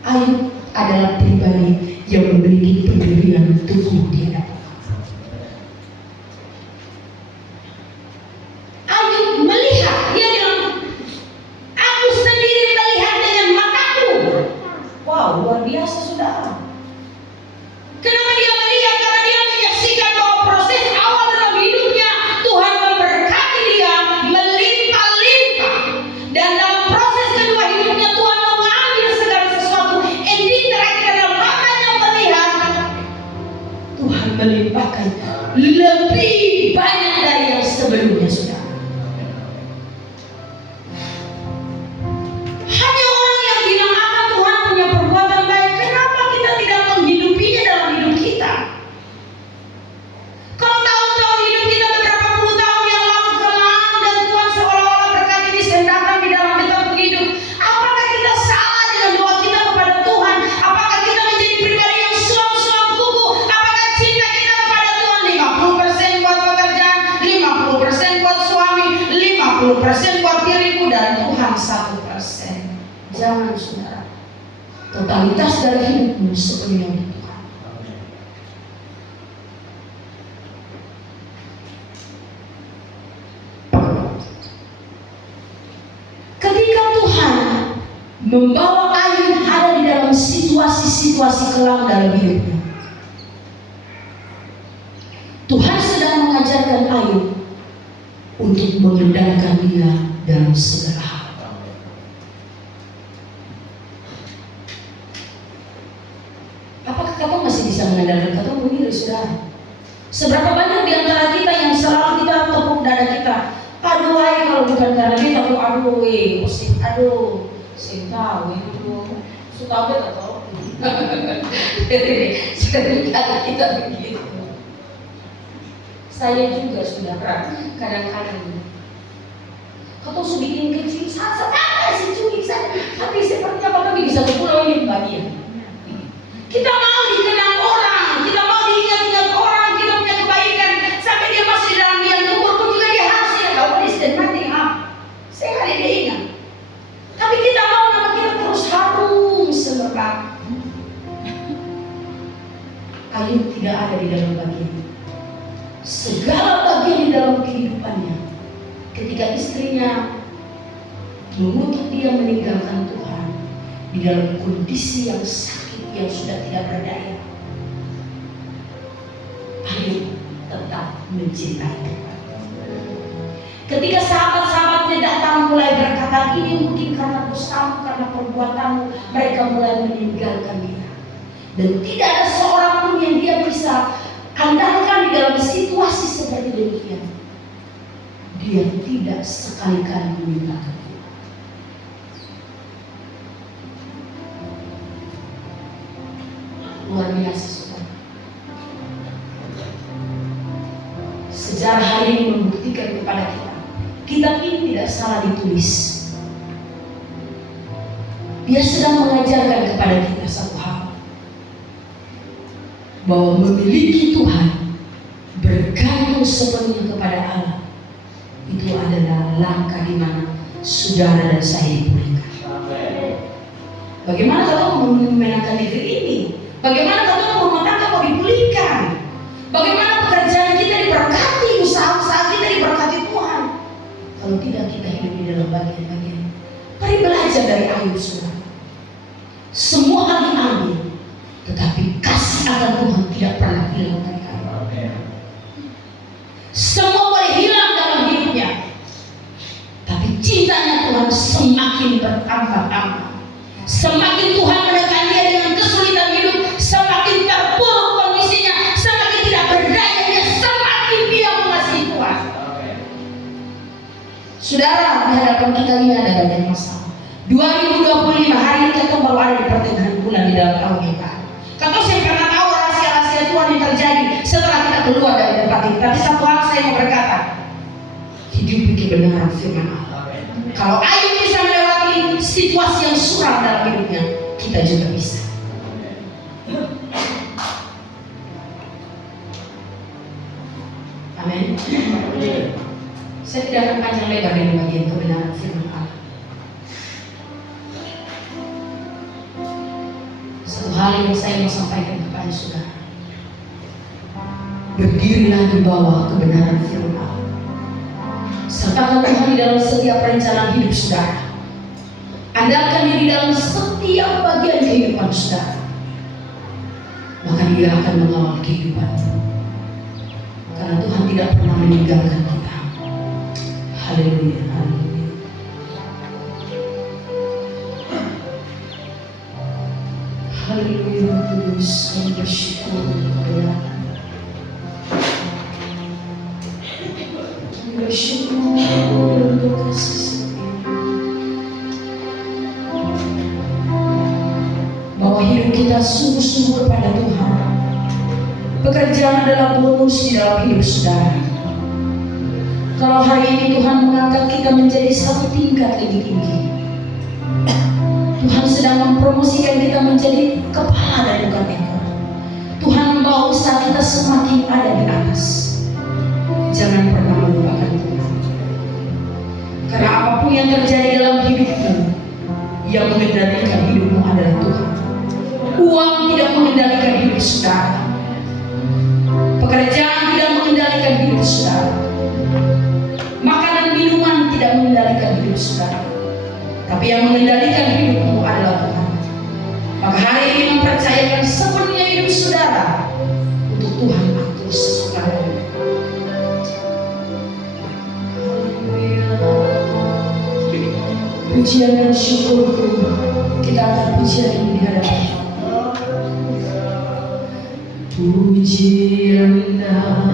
Ayub adalah pribadi yang memiliki pendirian teguh di hadapan Allah. Ayub melihat, dia bilang, aku sendiri melihat dengan mataku. Wow, luar biasa saudara. Kenapa dia melihat? Karena dia menyaksikan bahwa proses awal dalam hidupnya Tuhan memberkati dia melimpah-limpah, dan dalam proses kedua hidupnya Tuhan mengambil segala sesuatu. Ending terakhir adalah matanya melihat Tuhan melimpahkan lebih banyak dari yang sebelumnya, saudara. Hanya orang yang bilang akan Tuhan punya perbuatan baik, kenapa kita tidak menghidupinya dalam hidup kita? Kalau tahun-tahun hidup kita beberapa puluh tahun yang lalu kelam dan Tuhan seolah-olah berkat ini sendangkan di dalam kita hidup, apakah kita salah dengan doa kita kepada Tuhan? Apakah kita menjadi pribadi yang suam-suam kuku? Apakah cinta kita kepada Tuhan 50% buat pekerjaan, 50% buat suami, 50% buat diriku, dan Tuhan 1%? Jangan, saudara. Totalitas dari hidupmu sepenuhnya untuk Tuhan. Ketika Tuhan membawa Ayub ada di dalam situasi-situasi kelam dalam hidupnya, Tuhan sedang mengajarkan Ayub untuk mengendalikan dia dalam segala hal. Seberapa banyak di antara kita yang selalu kita tepuk dada kita, aduh ay, kalau bukan karena dia aku aduh aduh tahu suka apa atau kata kita begitu. Saya juga sudah kadang-kadang kau tuh bikin kecil sekali si culik saya, tapi sepertinya apa bisa pulau ini bagian. Kita mau dikenang orang, kita mau diingat-ingat orang, kita punya kebaikan sampai dia masih dalam liang kubur pun juga dia harus ingat bahwa dia sedang mati. Saya kali dia ingat. Tapi kita mau nama kita terus harum semerbak. Ayub tidak ada di dalam bagian. Segala bagian di dalam kehidupannya. Ketika istrinya mengutuk dia meninggalkan Tuhan di dalam kondisi yang sakit, yang sudah tidak berdaya, Ayub tetap mencintai Tuhan. Ketika sahabat-sahabatnya datang mulai berkata, ini mungkin karena dosamu, karena perbuatanmu, mereka mulai meninggalkan dia. Dan tidak ada seorang pun yang dia bisa andalkan di dalam situasi seperti demikian. Dia tidak sekali-kali memintakan Tuhan. Luar biasa, saudara. Sejarah hari ini membuktikan kepada kita, kitab ini tidak salah ditulis. Dia sedang mengajarkan kepada kita satu hal, bahwa memiliki Tuhan, bergantung sepenuhnya kepada Allah, itu adalah langkah di mana saudara dan saya dipulihkan. Bagaimana kalau memenangkan negeri ini? Bagaimana kalau rumah tangga mau dipulihkan? Bagaimana pekerjaan kita diberkati, usaha-usaha kita diberkati Tuhan? Kalau tidak, kita hidup di dalam bagian-bagian. Mari belajar dari Ayub, saudara. Semua hal diambil, tetapi kasih akan Tuhan tidak pernah hilang dari Ayub. Semua boleh hilang dalam hidupnya, tapi cintanya Tuhan semakin bertambah-tambah. Semakin Tuhan menekan dia dengan kesulitan hidup, semakin terpuruk kondisinya, semakin tidak berdaya dia, semakin dia mengasihi Tuhan. Saudara, di hadapan kita ini ada banyak masalah. 2025 hari ini kita baru ada di pertengahan bulan di dalam tahun kita. Kalau saya pernah tahu rahasia-rahasia Tuhan yang terjadi setelah kita keluar dari tempat ini. Tapi satu hal saya mau berkata, hidup kebenaran firman Allah. Kalau Ayub bisa melewati situasi yang suram dalam hidupnya, kita juga bisa. Amin. Saya tidak akan panjang lebar dari bagian kebenaran firman Allah. Satu hal yang saya mau sampaikan kepada saudara, berdirilah di bawah kebenaran firman Allah. Sertakan Tuhan di dalam setiap perencanaan hidup saudara. Andalkan dia di dalam setiap bagian kehidupan saudara. Maka dia akan mengawal kehidupanmu. Karena Tuhan tidak pernah meninggalkan kita. Haleluya, haleluya. Haleluya, Kudus, kami bersyukur kepada bersyukur untuk kasih setia, bahwa hidup kita sungguh-sungguh kepada Tuhan. Pekerjaan adalah bonus di dalam hidup saudara. Kalau hari ini Tuhan mengangkat kita menjadi satu tingkat lebih tinggi, Tuhan sedang mempromosikan kita menjadi kepala dan bukan ekor. Tuhan membawa usaha kita semakin ada di atas. Jangan pernah melupakan Tuhan. Karena apapun yang terjadi dalam hidupmu, yang mengendalikan hidupmu adalah Tuhan. Uang tidak mengendalikan hidup saudara. Pekerjaan tidak mengendalikan hidup saudara. Makanan minuman tidak mengendalikan hidup saudara. Tapi yang mengendalikan hidupmu adalah Tuhan. Maka hari ini mempercayakan sepenuhnya hidup saudara untuk Tuhan atur sesuatu. Pujian dan syukurku, kita akan pujian ini di hadapan Allah. Puji rendah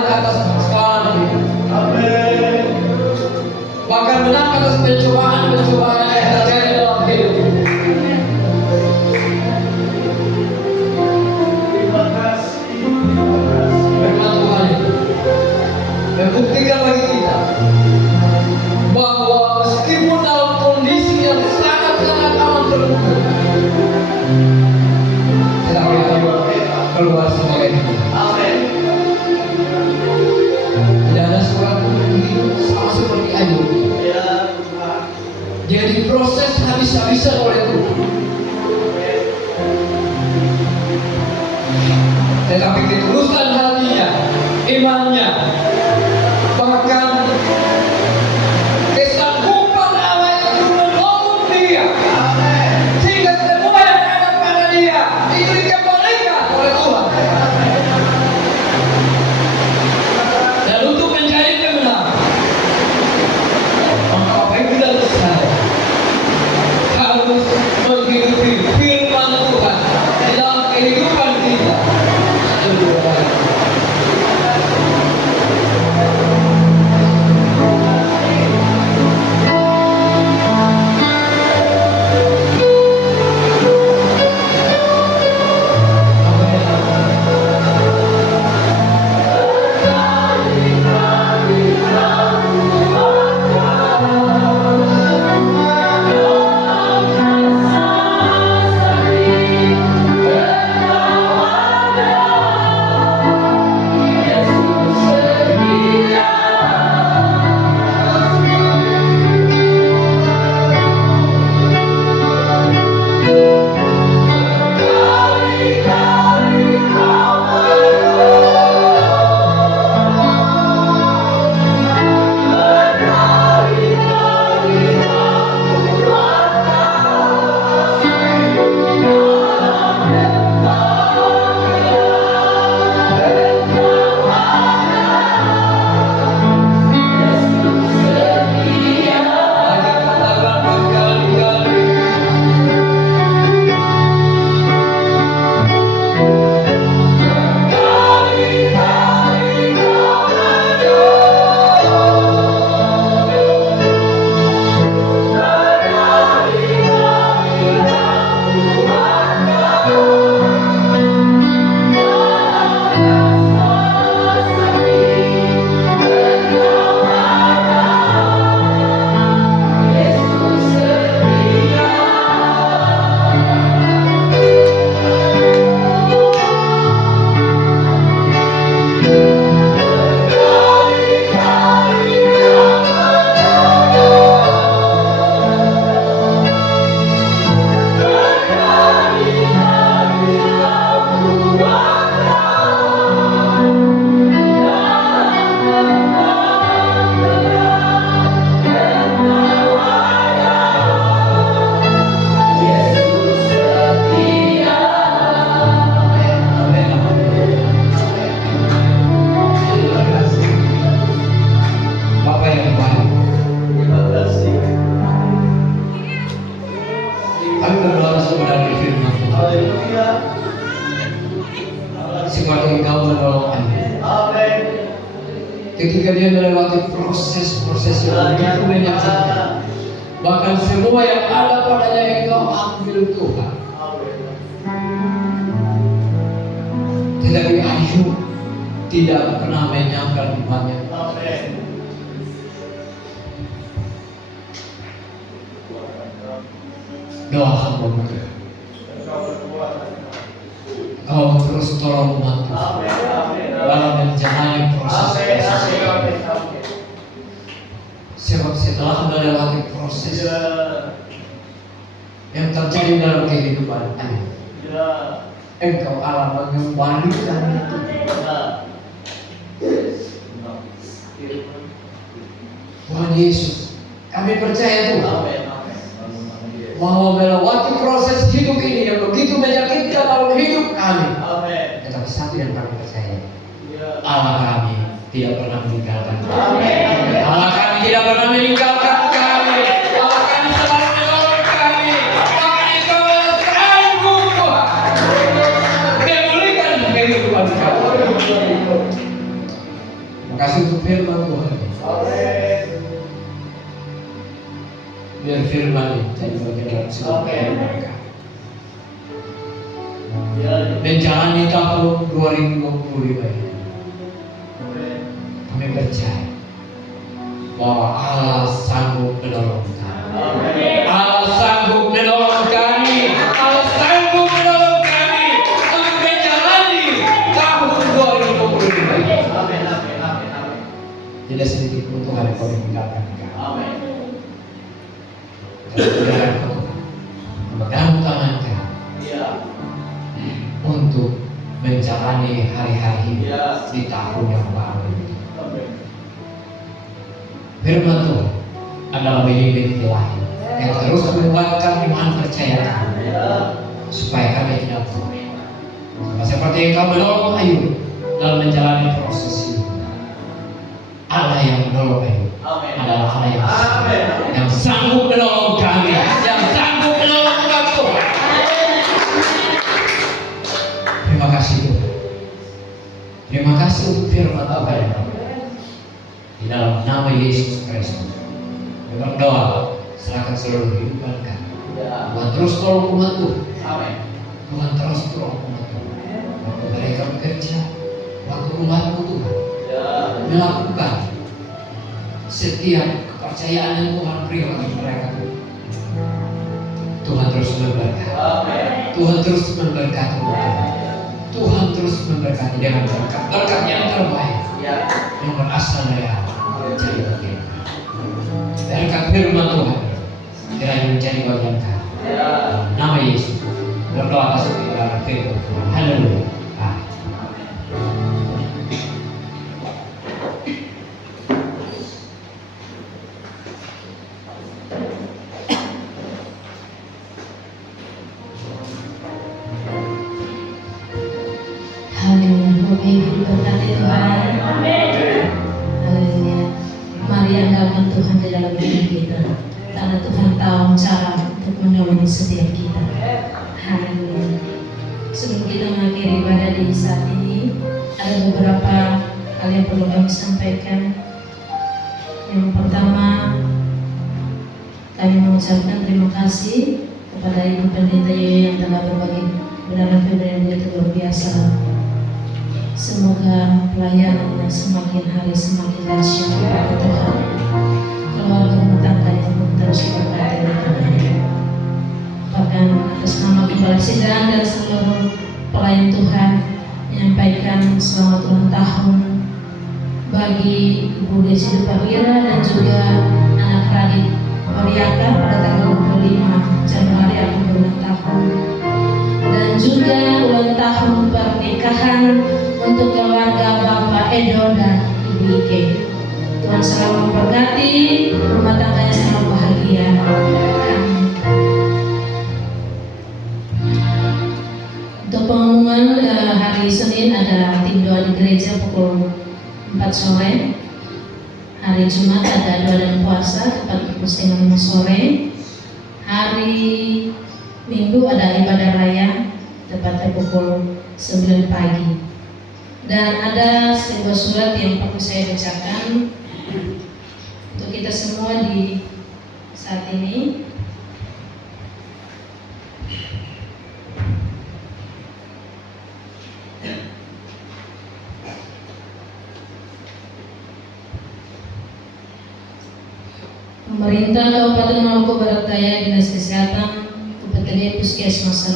menang atas persoalan hidup. Amin. Bahkan menang atas pencobaan-pencobaan yang terjadi dalam hidup. Terima kasih. Firman Tuhan itu membuktikan bagi kita bahwa meskipun dalam kondisi yang sangat-sangat amat terluka, tetapi Ayub keluar sebagai hidup. Amin. Tidak ada seorang pun yang hidup sama seperti Ayub. Ya Tuhan. Dia diproses habis-habisan oleh Tuhan. Tetapi ketulusan hatinya, imannya, bahkan kesanggupan Allah itu menolong dia, sehingga semua yang ada pada dia itu dikembalikan oleh Tuhan. Dan untuk menjadi pemenang, maka apa yang kita besar harus menghidupi firman Tuhan di dalam kehidupan kita. Ketika dia melewati proses-proses yang begitu menyakitkan, bahkan semua yang ada padanya yang kau ambil Tuhan. Tetapi Ayub tidak pernah menyangkal imannya. Doa hamba mulia, Kau terus tolong umatmu dalam menjalani proses. Sebab setelah melewati proses yang terjadi dalam kehidupan Ayub, Engkau Allah mengembalikan itu. Tuhan Yesus, kami percaya Tuhan bahwa melewati proses hidup ini yang begitu menyakitkan dalam hidup kami. Tetapi satu yang kami percaya, Allah kami tidak pernah meninggalkan kami. Allah kami tidak pernah meninggalkan kami. Allah kami selalu menolong kami. Maka Engkau sanggup Tuhan memulihkan kehidupan kami. kasih untuk firman Tuhan. Biar firman ini jadi bagian dalam seluruh mereka. Menjalani tahun 2025 ini, kami percaya bahwa Allah sanggup menolong kami. Allah sanggup menolong kami. Allah sanggup menolong kami untuk menjalani tahun 2025 ini. Tidak sedikit pun Tuhan kau meninggalkan kami. Saudara kau memegang tangan kami untuk menjalani hari-hari di tahun yang baru ini. Firman Tuhan adalah bibit ilahi yang terus menguatkan iman percaya kami supaya kami tidak boleh. Seperti yang kau menolong Ayub dalam menjalani proses ini. Allah yang menolong Ayub adalah Allah yang sanggup menolong kami, yang sanggup menolong umat Tuhan. Terima kasih Tuhan. Terima kasih untuk firman Tuhan. Di dalam nama Yesus Kristus. Dengan doa, serahkan seluruh kehidupan kami. Tuhan terus tolong umat Tuhan. Tuhan terus tolong umat Tuhan. Waktu mereka bekerja, waktu umatmu Tuhan melakukan setiap kepercayaan yang Tuhan beri bagi mereka. Tuhan terus memberkati. Tuhan terus memberkati. Tuhan terus memberkati dengan berkat yang terbaik yang berasal dari Allah menjadi bagian kami. Berkat firman Tuhan kiranya menjadi bagian kami. Nama Yesus berdoa atas kebenaran firman Tuhan. Haleluya. Diberkati Tuhan. Haleluya. Mari andalkan Tuhan di dalam hidup kita, karena Tuhan tahu cara untuk menolong setiap kita. Haleluya. Sebelum kita mengakhiri ibadah di saat ini, ada beberapa hal yang perlu kami sampaikan. Yang pertama, kami mengucapkan terima kasih kepada Ibu Pendeta Yoyo yang telah berbagi kebenaran firman yang begitu luar biasa. Semoga pelayanannya semakin hari semakin dahsyat kepada Tuhan. Keluarga rumah tangganya pun terus diberkati oleh Tuhan. Bahkan atas nama Gembala Sidang dan seluruh pelayan Tuhan menyampaikan selamat ulang tahun bagi Ibu Desi Parwira dan juga anak Radit Oriaka pada tanggal 25 Januari akan berulang tahun, dan juga ulang tahun pernikahan untuk keluarga Bapak Edo dan Ibu Ike. Tuhan selalu memberkati, rumah tangganya selalu bahagia. Amin. Untuk pengumuman hari Senin ada tim doa di gereja pukul 4 sore. Hari Jumat ada doa dan puasa tepat pukul 4:30 sore. Hari Minggu ada ibadah raya tepatnya pukul 9 pagi. Dan ada sebuah surat yang perlu saya bacakan untuk kita semua di saat ini. Pemerintah Kabupaten Maluku Barat Daya, Dinas Kesehatan Kabupaten Puskesmas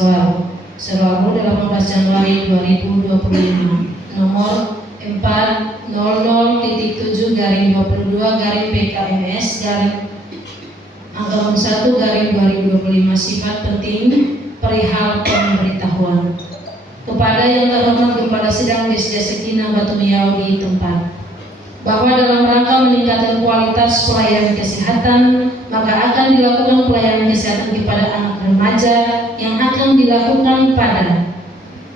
Seruaru 18 Januari 2025. Nomor 400.7-PKMS-1-2025 sifat penting perihal pemberitahuan kepada yang terhormat Gembala Sidang Gereja Sakinah Batu Miau di tempat, bahwa dalam rangka meningkatkan kualitas pelayanan kesehatan, maka akan dilakukan pelayanan kesehatan kepada anak remaja yang akan dilakukan pada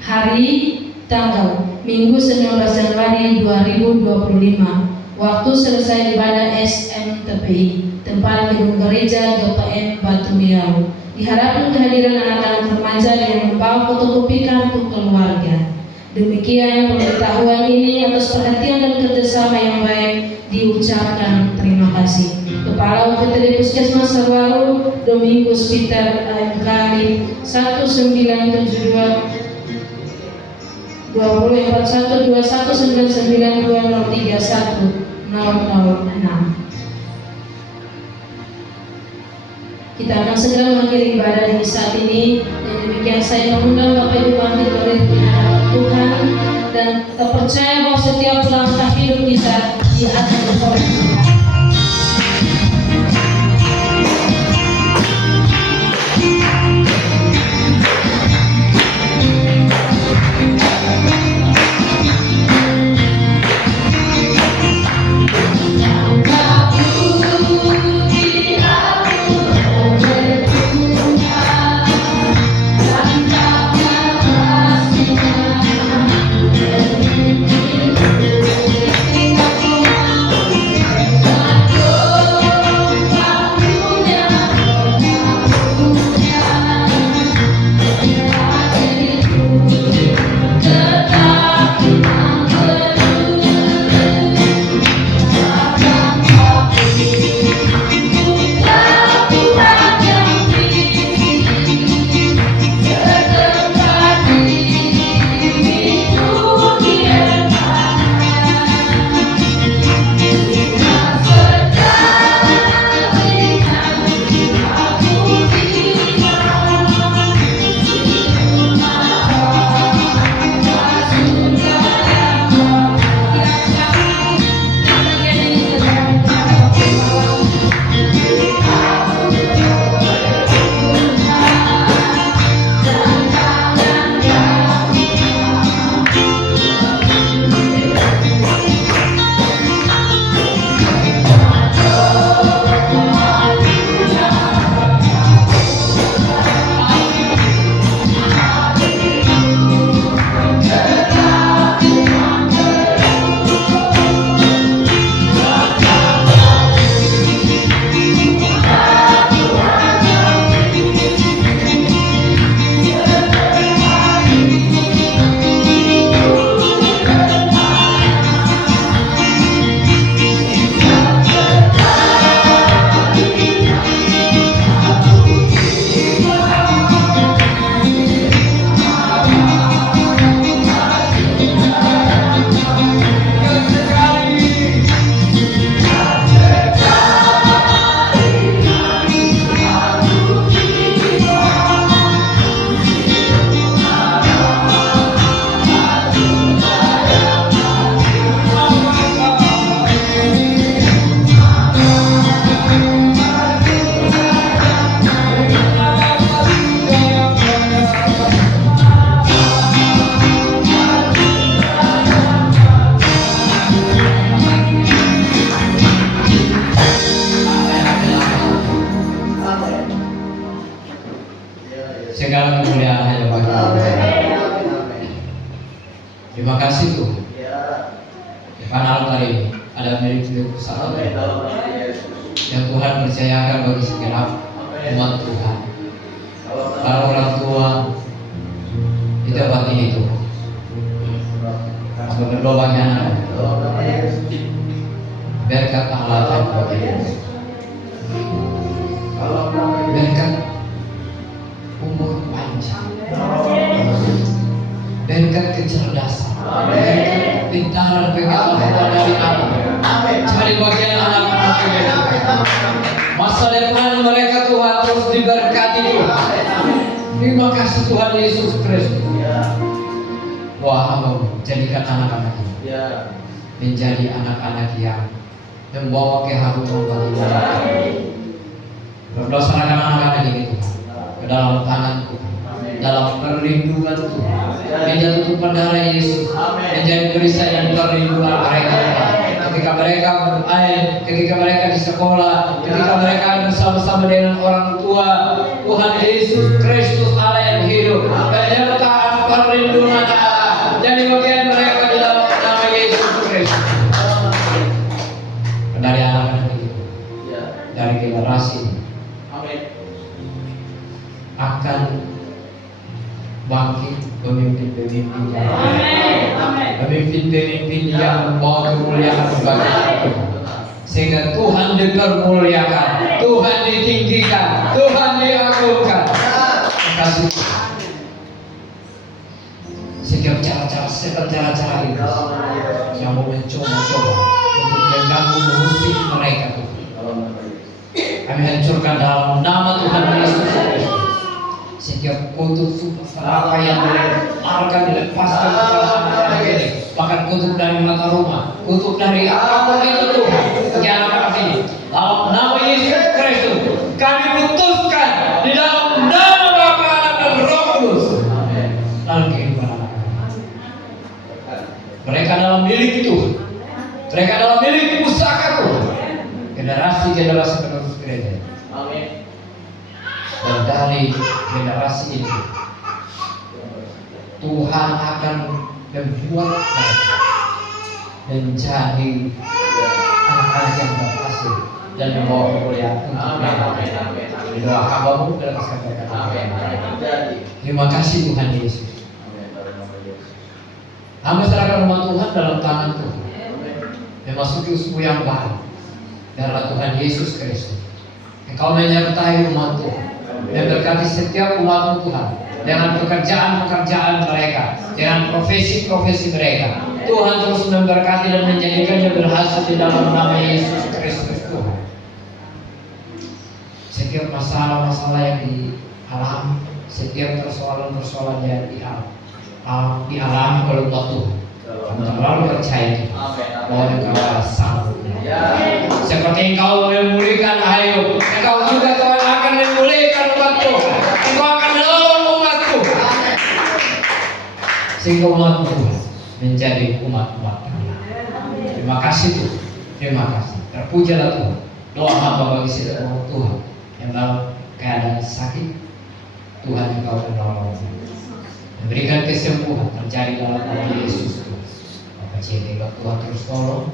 hari tanggal Minggu 19 Januari 2025, waktu selesai ibadah SMTPI, tempat gedung gereja GPN Batu Miau. Diharapkan kehadiran anak-anak remaja yang membawa fotokopi kartu keluarga. Demikian pemberitahuan ini atas perhatian dan kerjasama bersama yang baik diucapkan terima kasih. Kepala UPTD Puskesmas Sabaru Domingkus Peter AMKI 1972 204121992031 Kita akan segera mengakhiri ibadah di saat ini. Dan demikian saya mengundang Bapak Ibu bangkit berdiri di hadapan Tuhan dan kita percaya bahwa setiap langkah hidup kita diatur oleh Tuhan. Segala kemuliaan hanya bagi Allah. Terima kasih Tuhan. Karena altar ini ada milik satu yang Tuhan percayakan bagi segenap umat Tuhan. Para orang tua di tempat ini Tuhan. Untuk berdoa bagi anak. Berkat Allah dan bagi berkat umur panjang, berkat kecerdasan, berkat pintaran pengalaman dari anak. Cari bagian anak-anak kita. Masa depan mereka Tuhan terus diberkati Tuhan. Terima kasih Tuhan Yesus Kristus. Wah, jadikan anak-anak ini menjadi anak-anak yang membawa keharuman bagi Tuhan. Berdasarkan anak-anak ini Tuhan ke dalam tangan Tuhan, dalam perlindungan Tuhan, menjadi tutupan darah Yesus, menjadi perisai dan perlindungan mereka Tuhan. Ketika mereka bermain, ketika mereka di sekolah, ketika mereka bersama-sama dengan orang tua, Tuhan Yesus Kristus Allah yang hidup, penyertaan perlindungan Allah jadi bagian mereka di dalam nama Yesus Kristus. Dari anak-anak itu, dari generasi akan bangkit pemimpin-pemimpin, pemimpin-pemimpin pemimpin yang membawa kemuliaan bagi Tuhan. Sehingga Tuhan dipermuliakan, Tuhan ditinggikan, Tuhan diagungkan. Terima kasih. Setiap cara-cara ini yang mau mencoba-coba untuk mengganggu mengusik mereka Tuhan, kami hancurkan dalam nama Tuhan Yesus Kristus. Setiap kutuk apa yang dilepaskan kepada anak-anak ini, bahkan kutuk dari mata rumah, kutuk dari apapun itu Tuhan, bagi anak-anak ini, dalam nama Yesus Kristus kami putuskan di dalam nama Bapa, Anak dan Roh Kudus dalam kehidupan anak-anak. Mereka dalam milik Tuhan, mereka dalam milik pusaka Tuhan, generasi-generasi penerus gereja. Amin. Dan dari generasi ini Tuhan akan membuat mereka menjadi anak-anak yang berhasil dan membawa kemuliaan untuk mereka. Di doa hambamu melepaskan mereka. Terima kasih Tuhan Yesus. Hamba serahkan umat Tuhan dalam tangan Tuhan, memasuki usia yang baru darah Tuhan Yesus Kristus. Engkau menyertai umat Tuhan, memberkati setiap umat Tuhan dengan pekerjaan-pekerjaan mereka, dengan profesi-profesi mereka. Tuhan terus memberkati dan menjadikannya berhasil di dalam nama Yesus Kristus Tuhan. Setiap masalah-masalah yang dialami, setiap persoalan-persoalan yang dialami oleh umat Tuhan, kami terlalu percaya bahwa Engkau sanggup. Seperti Engkau memulihkan Ayub, Engkau juga Tuhan akan memulihkan umat Tuhan. Engkau akan menolong umat Tuhan, sehingga umat Tuhan menjadi umat-umat Tuhan. Terima kasih Tuhan, terima kasih. Terpujilah Tuhan. Doa hamba bagi setiap umat Tuhan yang dalam keadaan sakit, Tuhan Engkau menolong, memberikan kesembuhan terjadi dalam nama Yesus Tuhan. Bapak JT, Tuhan terus tolong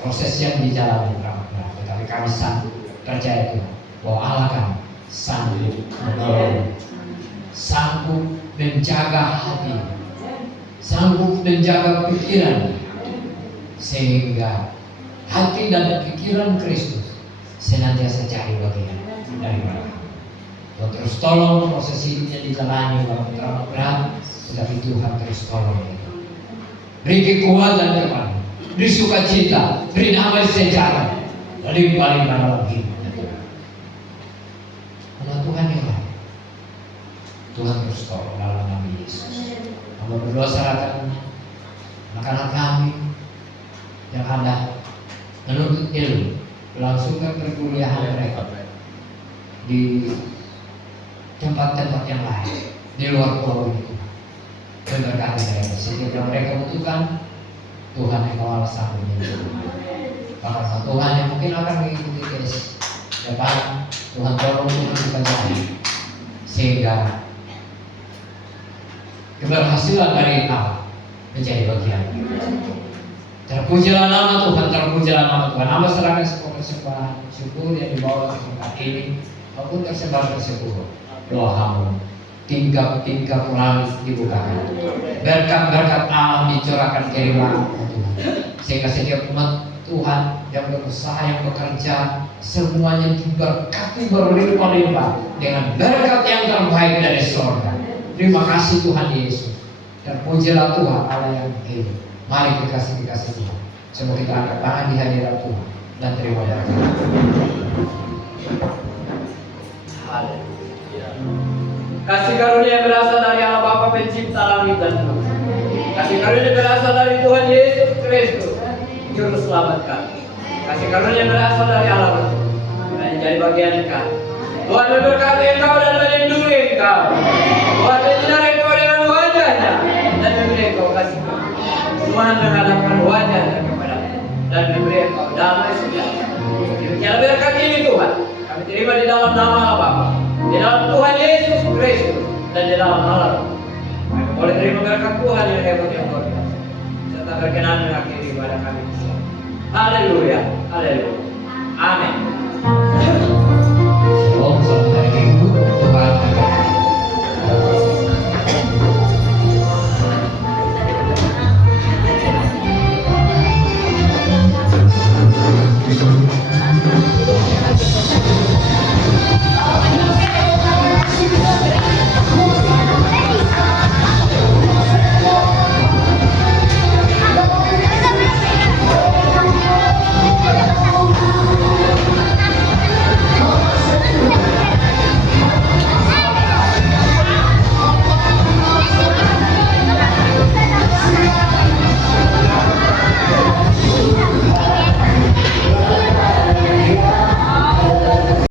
proses yang dijalani berat-berat, tetapi kami sanggup percaya Tuhan bahwa Allah kami sanggup menolong, sanggup menjaga hati, sanggup menjaga pikiran, sehingga hati dan pikiran Kristus senantiasa jadi bagian dari mereka. Tuhan terus tolong proses hidupnya dijalani walaupun terlalu berat, tetapi Tuhan terus tolong itu. Beri kekuatan kepada, beri sukacita, beri damai sejahtera, limpah-limpah dalam hidupnya Tuhan. Karena Tuhan yang baik, Tuhan terus tolong dalam nama Yesus. Kami berdoa serahkan anak-anak kami yang ada menuntut ilmu, melangsungkan perkuliahan mereka di tempat-tempat yang lain di luar pulau ini. Memberkati mereka sehingga yang mereka butuhkan, Tuhan yang Allah sanggup menyembuhkan. Bahkan Tuhan yang mungkin akan mengikuti tes depan, Tuhan tolong Tuhan jadi, sehingga keberhasilan dari Allah menjadi bagian. Terpujilah nama Tuhan, terpujilah nama Tuhan. Hamba serahkan semua persembahan syukur yang dibawa ke tempat ini maupun persembahan tersebut. Doa hamba, tingkap-tingkap langit dibukakan, berkat-berkat Allah dicurahkan kiriman Tuhan, sehingga setiap umat Tuhan yang berusaha, yang bekerja, semuanya diberkati berlimpah-limpah dengan berkat yang terbaik dari surga. Terima kasih Tuhan Yesus. Terpujilah Tuhan Allah yang hidup. Mari dikasih Tuhan. Semua kita angkat tangan di hadirat Tuhan dan terima berkat. Kasih karunia berasal dari Allah Bapa Pencipta langit dan bumi. Kasih karunia berasal dari Tuhan Yesus Kristus, Juru Selamat kami. Kasih karunia berasal dari Allah Bapa dan jadi bagian kami. Tuhan memberkati engkau dan melindungi engkau. Tuhan menyinari engkau dengan wajahnya dan memberi engkau kasih. Tuhan menghadapkan wajahnya kepadamu dan memberi engkau damai sejahtera. Demikian berkat ini Tuhan kami terima di dalam nama Allah Bapa, di dalam Tuhan Yesus Kristus dan di dalam Allah. Kami boleh terima berkat Tuhan yang hebat yang luar biasa serta berkenan mengakhiri ibadah kami. Haleluya, haleluya, amin.